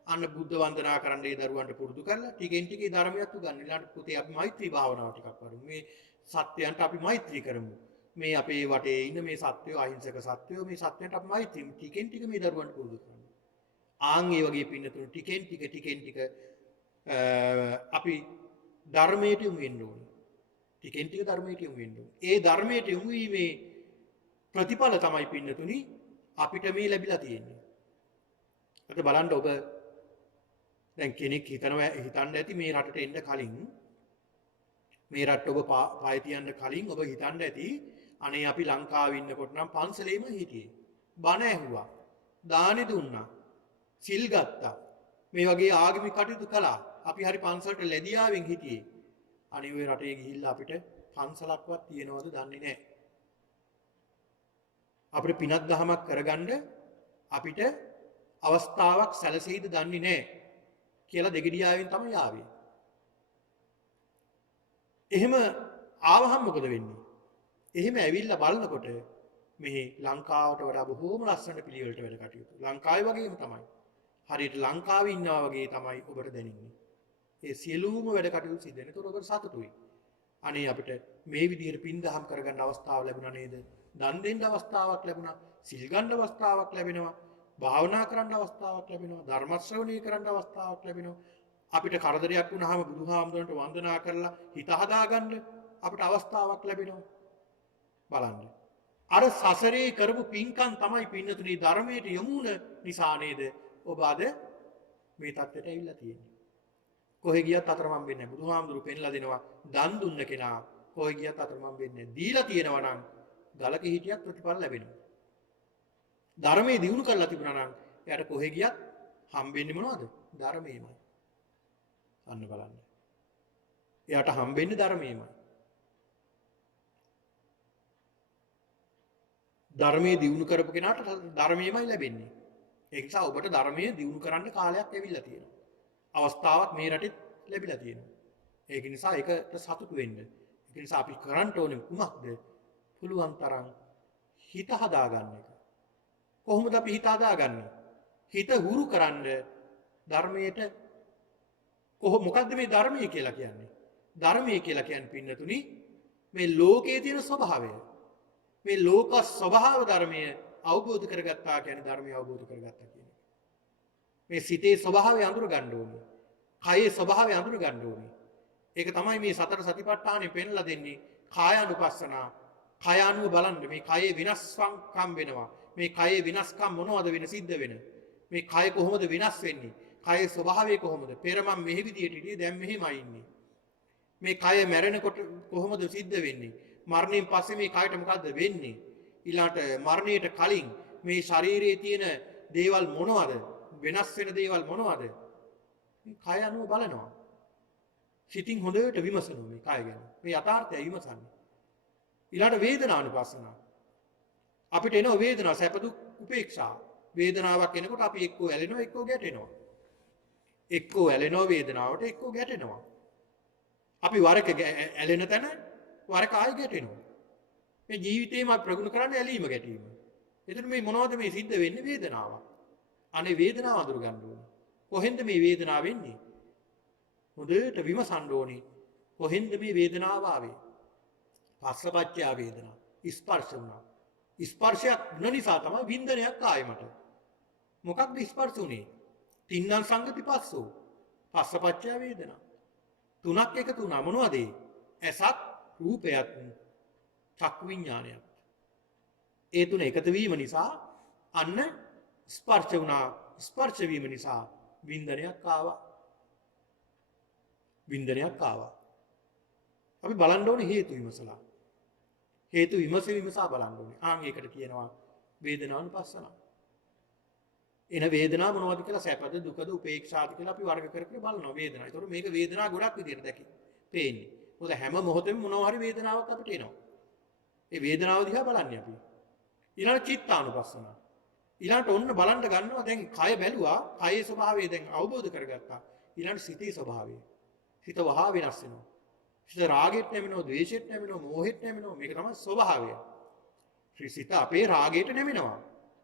අන්න බුද්ධ වන්දනා කරන්න ඒ දරුවන්ට පුරුදු කරලා ටිකෙන් ටික ඒ ධර්මයක් උගන්වන්න. ඊළාට පුතේ අපි මෛත්‍රී භාවනාව ටිකක් කරමු. මේ සත්‍යයන්ට අපි මෛත්‍රී කරමු. මේ අපේ වටේ ඉන්න මේ සත්වයෝ අහිංසක සත්වයෝ මේ සත්‍යයන්ට අපි මෛත්‍රී ටිකෙන් ටික මේ දරුවන්ට පුරුදු කරමු. ඒ වගේ පින්නතුණු ටිකෙන් ටික අපි ධර්මයට යොමු වෙන්න ඕනේ. ටිකෙන් ටික ධර්මයට යොමු වෙන්න ඕනේ. ඒ ධර්මයට යොමු වීමේ ප්‍රතිඵල තමයි පින්නතුණි අපිට මේ ලැබිලා තියෙන්නේ. අද බලන්න ඔබ දැන් කෙනෙක් හිතන්න ඇති මේ රටට එන්න කලින් මේ රට ඔබ පාය තියන්න කලින් ඔබ හිතන්න ඇති අනේ අපි ලංකාවේ ඉන්නකොට නම් පන්සලේම හිටියේ. බණ ඇහුවා. දානෙ දුන්නා. සිල් ගත්තා. මේ වගේ ආගමික කටයුතු කළා. අපි හරි පන්සලට ලැබියාවෙන් හිටියේ. අනේ ওই රටේ ගිහිල්ලා අපිට පන්සලක්වත් තියෙනවද දන්නේ නැහැ. අපිට පිනක් දහමක් කරගන්න අපිට අවස්ථාවක් සැලසෙයිද දන්නේ නැහැ කියලා දෙගිඩියාවෙන් තමයි ආවේ. එහෙම ආවහම මොකද වෙන්නේ? එහෙම ඇවිල්ලා බලනකොට මෙහි ලංකාවට වඩා බොහෝම ලස්සන පිළිවෙලට වැඩ කටයුතු. ලංකාවේ වගේම තමයි. හරියට ලංකාවේ ඉන්නවා වගේ තමයි ඔබට දැනෙන්නේ. ඒ සියලුම වැඩ කටයුතු සිද්ධ වෙන. ඒතකොට ඔබට සතුටුයි. අනේ අපිට මේ විදිහට පින් දහම් කරගන්න අවස්ථාව ලැබුණා නේද? දන් දෙන්න අවස්ථාවක් ලැබුණා. සිල් ගන්න අවස්ථාවක් ලැබෙනවා. භාවනා කරන්න අවස්ථාවක් ලැබෙනවා. ධර්ම ශ්‍රවණය කරන්න අවස්ථාවක් ලැබෙනවා. අපිට කරදරයක් වුණාම බුදුහාමුදුරන්ට වන්දනා කරලා හිත හදාගන්න අපිට අවස්ථාවක් ලැබෙනවා. බලන්න. අර සසරේ කරපු පින්කම් තමයි පින්නතුනි ධර්මයට යොමු වුණ නිසා නේද ඔබ අද මේ තත්ත්වයට ඇවිල්ලා තියෙන්නේ. කොහෙ ගියත් අතරමං වෙන්නේ නැහැ. බුදුහාමුදුරු පෙන්ලා දෙනවා දන් දුන්න කෙනා කොහෙ ගියත් අතරමං වෙන්නේ නැහැ. දීලා තියෙනවා නම් ගලක හිටියත් ප්‍රතිඵල ලැබෙනවා. ධර්මයේ දිනු කරලා තිබුණා නම් එයාට කොහෙ ගියත් හම්බෙන්නේ මොනවද? ධර්මයමයි. අන්න බලන්න. එයාට හම්බෙන්නේ ධර්මයමයි. ධර්මයේ දියුණු කරපු කෙනාට ධර්මයමයි ලැබෙන්නේ. ඒ නිසා ඔබට ධර්මයේ දියුණු කරන්න කාලයක් ලැබිලා තියෙනවා. අවස්ථාවක් මේ රටේ ලැබිලා තියෙනවා. ඒක නිසා ඒකට සතුටු වෙන්න. ඒක නිසා අපි කරන්න ඕනේ කුමක්ද? පුළුවන් තරම් හිත හදාගන්න එක. කොහොමද අපි හිත හදාගන්නේ? හිත හුරු කරන්න ධර්මයට මොකද්ද මේ ධර්මය කියලා කියන්නේ? ධර්මය කියලා කියන්නේ පින්නතුනි මේ ලෝකයේ තියෙන ස්වභාවය. මේ ලෝක ස්වභාව ධර්මය අවබෝධ කරගත්තා කියන්නේ ධර්මය අවබෝධ කරගත්තා කියන එක. මේ සිතේ ස්වභාවය අඳුර ගන්න ඕනේ. කයේ ස්වභාවය අඳුර ගන්න ඕනේ. ඒක තමයි මේ සතර සතිපට්ඨානෙ පෙන්ලා දෙන්නේ. කායානුපස්සනා. කය අනුව බලන්න මේ කයේ විනාශකම් වෙනවා. මේ කයේ විනාශකම් මොනවද වෙන සිද්ධ වෙන? මේ කය කොහොමද විනාශ වෙන්නේ? කයේ ස්වභාවය කොහොමද? පෙර මම මෙහි විදියට හිටියේ දැන් මෙහෙමයි ඉන්නේ. මේ කය මැරෙනකොට කොහොමද සිද්ධ වෙන්නේ? මරණයෙන් පස්සේ මේ කයට මොකද්ද වෙන්නේ? ඊළාට මරණයට කලින් මේ ශරීරයේ තියෙන දේවල් මොනවද? වෙනස් වෙන දේවල් මොනවද? මේ කය අනුව බලනවා. සිතින් හොඳට විමසනවා මේ කය ගැන. මේ යථාර්ථය විමසන්නේ. ඊළාට වේදනානුපස්සනාව. අපිට එන වේදනාව සැප දුක් උපේක්ෂා. වේදනාවක් එනකොට අපි එක්කෝ ඇලෙනවා එක්කෝ ගැටෙනවා. එක්කෝ ඇලෙනවා වේදනාවට එක්කෝ ගැටෙනවා. අපි වරක ඇලෙන තැන වරක ආයෙ ගැටෙනවා. මේ ජීවිතේම ප්‍රගුණ කරන්නේ ඇලීම ගැටීම. එතකොට මේ මොනවද මේ සිද්ධ වෙන්නේ? වේදනාවක්. අනේ වේදනාව අඳුර ගන්න ඕනේ. කොහෙන්ද මේ වේදනාව වෙන්නේ? හොඳට විමසන්න ඕනේ. කොහෙන්ද මේ වේදනාව ආවේ? පස්සපච්චය වේදනා. ස්පර්ශ වුණා. ස්පර්ශයක් නොනිසා තමයි වින්දනයක් ආයේ මට. මොකක්ද ස්පර්ශ උනේ? තින්නම් සංගති පස්සෝ. පස්සපච්චය වේදනා. තුනක් එකතු වුණා. මොනවද ඒ? ඇසත් රූපයත් චක්කු විඥානයත්. ඒ තුන එකතු වීම නිසා අන්න ස්පර්ශ වුණා. ස්පර්ශ වීම නිසා වින්දනයක් ආවා. වින්දනයක් ආවා. අපි බලන්න ඕනේ හේතු විමසලා. හේතු විමසා බලන්න ඕනේ. ඒකට කියනවා වේදනානුපස්සනාව. එන වේදනාව මොනවද කියලා සැපද දුකද උපේක්ෂාද කියලා අපි වර්ග කර කර බලනවා වේදනාව. ඒතකොට මේක වේදනාව ගොඩක් විදිහට පේන්නේ. මොකද හැම මොහොතෙම මොනවා හරි වේදනාවක් අපිට එනවා. ඒ වේදනාව දිහා බලන්නේ අපි. ඊළඟ චිත්තානුපස්සනාව. ඊළඟට ඔන්න බලන්න ගන්නවා දැන් කය බැලුවා, කයේ ස්වභාවය දැන් අවබෝධ කරගත්තා. ඊළඟ සිතේ ස්වභාවය. සිත වහා වෙනස් වෙනවා. සිත රාගෙට නැමෙනවා, ද්වේෂෙට නැමෙනවා, මෝහෙට නැමෙනවා. මේක තමයි ස්වභාවය. සිත අපේ රාගයට නැමෙනවා.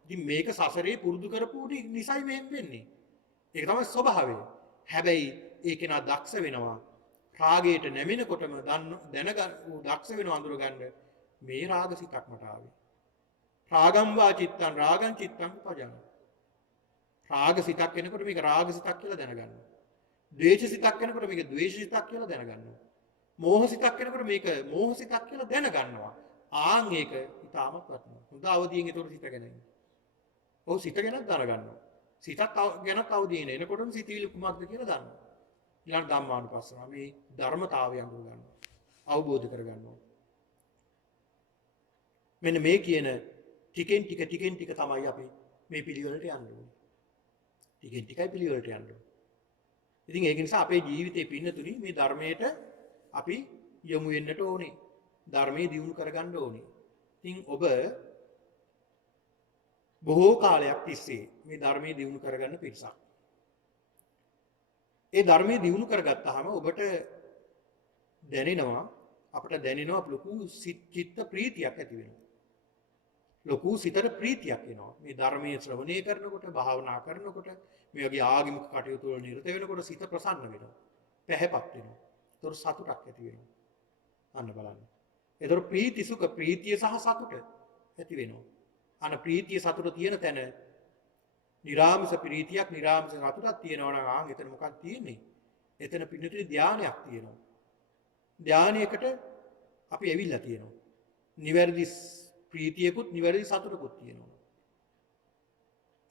ඉතින් මේක සසරේ පුරුදු කරපු නිසයි මෙහෙම වෙන්නේ. ඒක තමයි ස්වභාවය. හැබැයි ඒක නා දක්ෂ වෙනවා. රාගයට නැමෙනකොටම දැනගන්න දක්ෂ වෙනවා අඳුර ගන්න මේ රාග සිතක් මට ආවේ. රාගම් වා චිත්තං රාගං චිත්තං පජං. රාග සිතක් එනකොට මේක රාග සිතක් කියලා දැනගන්නවා. ද්වේෂ සිතක් එනකොට මේක ද්වේෂ සිතක් කියලා දැනගන්නවා. මෝහ සිතක් එනකොට මේක මෝහ සිතක් කියලා දැනගන්නවා. ඒක ඉතාමත් වටිනවා. හොඳ අවදියෙන් ඒතකොට සිත ගැන ඉන්න. ඔව් සිත ගැනත් දැනගන්නවා. සිතත් ගැනත් අවදියෙන් එනකොටම සිතවිලි කුමක්ද කියලා දන්නවා. ඊළඟ ධම්මානුපස්සනාව මේ ධර්මතාවය අඳුර ගන්නවා. අවබෝධ කර ගන්නවා. මෙන්න මේ කියන ටිකෙන් ටික තමයි අපි මේ පිළිවෙලට යන්න ඕනේ. ටිකෙන් ටිකයි පිළිවෙලට යන්න ඕනේ. ඉතින් ඒක නිසා අපේ ජීවිතේ පින්නතුනි මේ ධර්මයට අපි යොමු වෙන්නට ඕනේ. ධර්මයේ දියුණු කරගන්න ඕනේ. ඉතින් ඔබ බොහෝ කාලයක් තිස්සේ මේ ධර්මයේ දියුණු කරගන්න පිරිසක්. ඒ ධර්මයේ දියුණු කරගත්තාම ඔබට දැනෙනවා අපට දැනෙනවා ලොකු චිත්ත ප්‍රීතියක් ඇති වෙනවා. ලොකු සිතට ප්‍රීතියක් එනවා. මේ ධර්මයේ ශ්‍රවණය කරනකොට, භාවනා කරනකොට, මේ වගේ ආගමික කටයුතු වල නිරත වෙනකොට සිත ප්‍රසන්න වෙනවා. පැහැපත් වෙනවා. ඒතර සතුටක් ඇති වෙනවා. අන්න බලන්න. ඒතර ප්‍රීති සුඛ ප්‍රීතිය සහ සතුට ඇති වෙනවා. අන්න ප්‍රීතිය සතුට තියෙන තැන නිරාමස ප්‍රීතියක් නිරාමස සතුටක් තියෙනවා නම් එතන මොකක්ද තියෙන්නේ? එතන පින්නතුනේ ධානයක් තියෙනවා. ධානයකට අපි ඇවිල්ලා තියෙනවා. නිවැරදි ප්‍රීතියකුත් නිවැරදි සතුටකුත් තියෙනවා.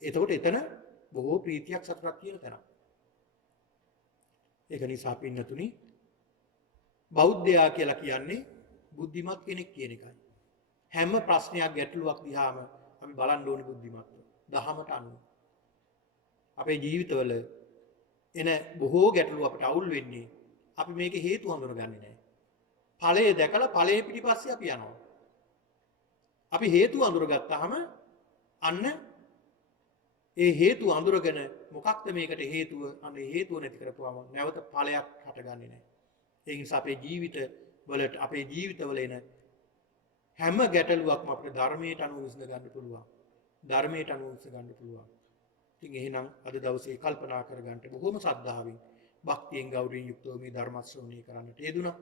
එතකොට එතන බොහෝ ප්‍රීතියක් සතුටක් තියෙන තැනක්. ඒක නිසා පින්නතුනි බෞද්ධයා කියලා කියන්නේ බුද්ධිමත් කෙනෙක් කියන එකයි. හැම ප්‍රශ්නයක් ගැටලුවක් දිහාම අපි බලන්න ඕනේ බුද්ධිමත්ව. දහමට අනුව. අපේ ජීවිතවල එන බොහෝ ගැටලු අපට අවුල් වෙන්නේ අපි මේක හේතු හඳුනගන්නේ නැහැ. ඵලය දැකලා ඵලයේ පිටිපස්සේ අපි යනවා. අපි හේතු අඳුරගත්තාම අන්න ඒ හේතු අඳුරගෙන මොකක්ද මේකට හේතුව? අන්න ඒ හේතුව නැති කරපුවම නැවත ඵලයක් හටගන්නේ නැහැ. ඒ නිසා අපේ ජීවිතවල එන හැම ගැටලුවක්ම අපිට ධර්මයට අනුව විසඳ ගන්න පුළුවන්. ධර්මයට අනුව විසඳ ගන්න පුළුවන්. ඉතින් එහෙනම් අද දවසේ කල්පනා කරගන්න බොහොම ශ්‍රද්ධාවෙන් භක්තියෙන් ගෞරවයෙන් යුක්තව මේ ධර්ම ශ්‍රවණය කරන්නට යෙදුණා.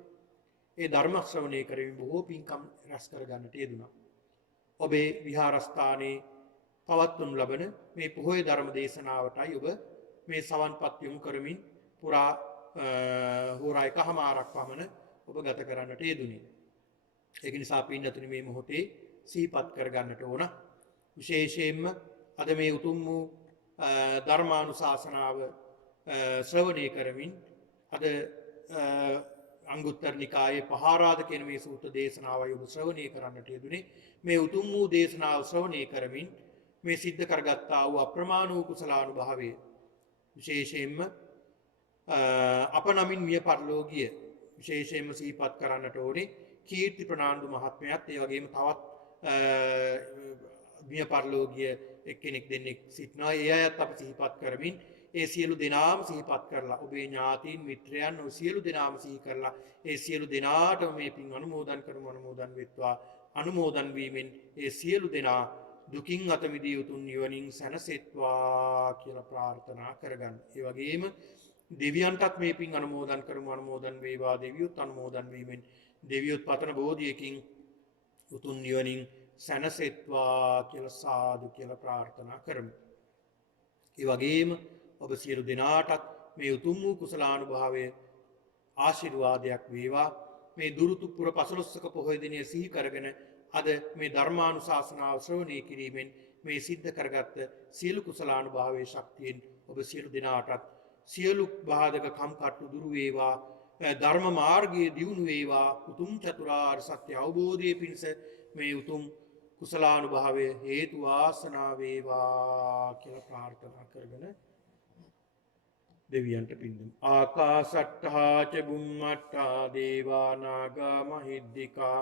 ඒ ධර්ම ශ්‍රවණය කරමින් බොහෝ පින්කම් රැස් කරගන්නට යෙදුණා. ඔබේ විහාරස්ථානයේ පවත්වනු ලබන මේ පොහොය ධර්ම දේශනාවටයි ඔබ මේ සවන්පත් යොමු කරමින් පුරා හෝරා එකහමාරක් පමණ ඔබ ගත කරන්නට යෙදුණේ. ඒක නිසා පින්නතුනි මේ මොහොතේ සිහිපත් කරගන්නට ඕන. විශේෂයෙන්ම අද මේ උතුම් වූ ධර්මානුශාසනාව ශ්‍රවණය කරමින් අද අංගුත්තර නිකායේ පහාරාද කියන මේ සූත්‍ර දේශනාවයි ඔබ ශ්‍රවණය කරන්නට යෙදුනේ. මේ උතුම් වූ දේශනාව ශ්‍රවණය කරමින් මේ සිද්ධ කරගත්තා වූ අප්‍රමාණ වූ කුසලානුභාවය විශේෂයෙන්ම අප නමින් මිය පරලෝකීය විශේෂයෙන්ම සිහිපත් කරන්නට ඕනේ කීර්ති ප්‍රනාන්දු මහත්මයාත් ඒ වගේම තවත් මිය පරලෝකීය එක්කෙනෙක් දෙන්නෙක් සිටිනවා. ඒ අයත් අප සිහිපත් කරමින් ඒ සියලු දෙනාම සිහිපත් කරලා ඔබේ ඥාතීන් මිත්‍රයන් ඔය සියලු දෙනාම සිහි කරලා ඒ සියලු දෙනාටම මේ පින් අනුමෝදන් කරමු. අනුමෝදන් වෙත්වා. අනුමෝදන් වීමෙන් ඒ සියලු දෙනා දුකින් අත මිදී උතුම් නිවනින් සැනසෙත්වා කියලා ප්‍රාර්ථනා කරගන්න. ඒ වගේම දෙවියන්ටත් මේ පින් අනුමෝදන් කරමු. අනුමෝදන් වේවා. දෙවියොත් අනුමෝදන් වීමෙන් දෙවියොත් පතන බෝධියකින් උතුම් නිවනින් සැනසෙත්වා කියලා සාදු කියලා ප්‍රාර්ථනා කරමු. ඒ වගේම ඔබ සියලු දෙනාටත් මේ උතුම් වූ කුසලානුභාවය ආශිර්වාදයක් වේවා. මේ දුරුතු පුර 15ක පොහොය දිනය සිහි කරගෙන අද මේ ධර්මානුශාසනාව ශ්‍රවණය කිරීමෙන් මේ සිද්ධ කරගත්ත සියලු කුසලානුභාවයේ ශක්තියෙන් ඔබ සියලු දෙනාටත් සියලු බාධක කම්කටොළු දුරු වේවා. ධර්ම මාර්ගයේ දියුණු වේවා. උතුම් චතුරාර්ය සත්‍ය අවබෝධයේ පිණිස මේ උතුම් කුසලානුභාවය හේතු වාසනා වේවා කියලා ප්‍රාර්ථනා කරගෙන දෙවියන්ට පින් දෙමු. ආකාශට්ටා ච බුම්මට්ටා දේවා නාග මහිද්దికා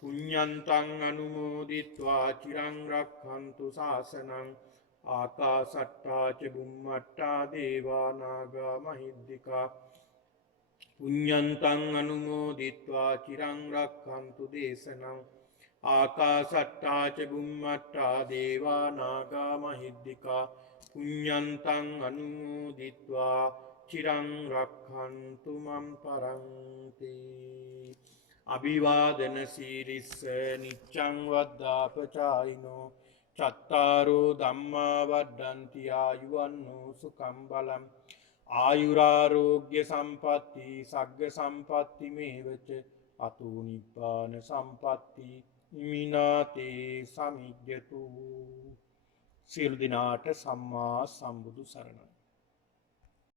පුඤ්ඤන්තං අනුමෝදිත්වා චිරං රක්ඛන්තු ශාසනං. ආකාශට්ටා ච බුම්මට්ටා දේවා නාග මහිද්దికා පුඤ්ඤන්තං අනුමෝදිත්වා චිරං රක්ඛන්තු දේශනං. ආකාශට්ටා ච බුම්මට්ටා දේවා නාග මහිද්దికා පුඤ්ඤන්තං අනුමෝදිත්වා චිරං රක්ඛන්තු මම් පරන්ති. අභිවාදන සීලිස්ස නිච්ඡං වද්දාපචායිනෝ චත්තාරෝ ධම්මා වඩ්ඩන්ති ආයුවන්නෝ සුඛං බලං ආයුරාරෝග්‍ය සම්පatti සග්ග සම්පatti මේවච අතෝ නිබ්බාන සම්පatti මිනාතේ සමිජ්ජතු. සියලු දිනාට සම්මා සම්බුදු සරණයි.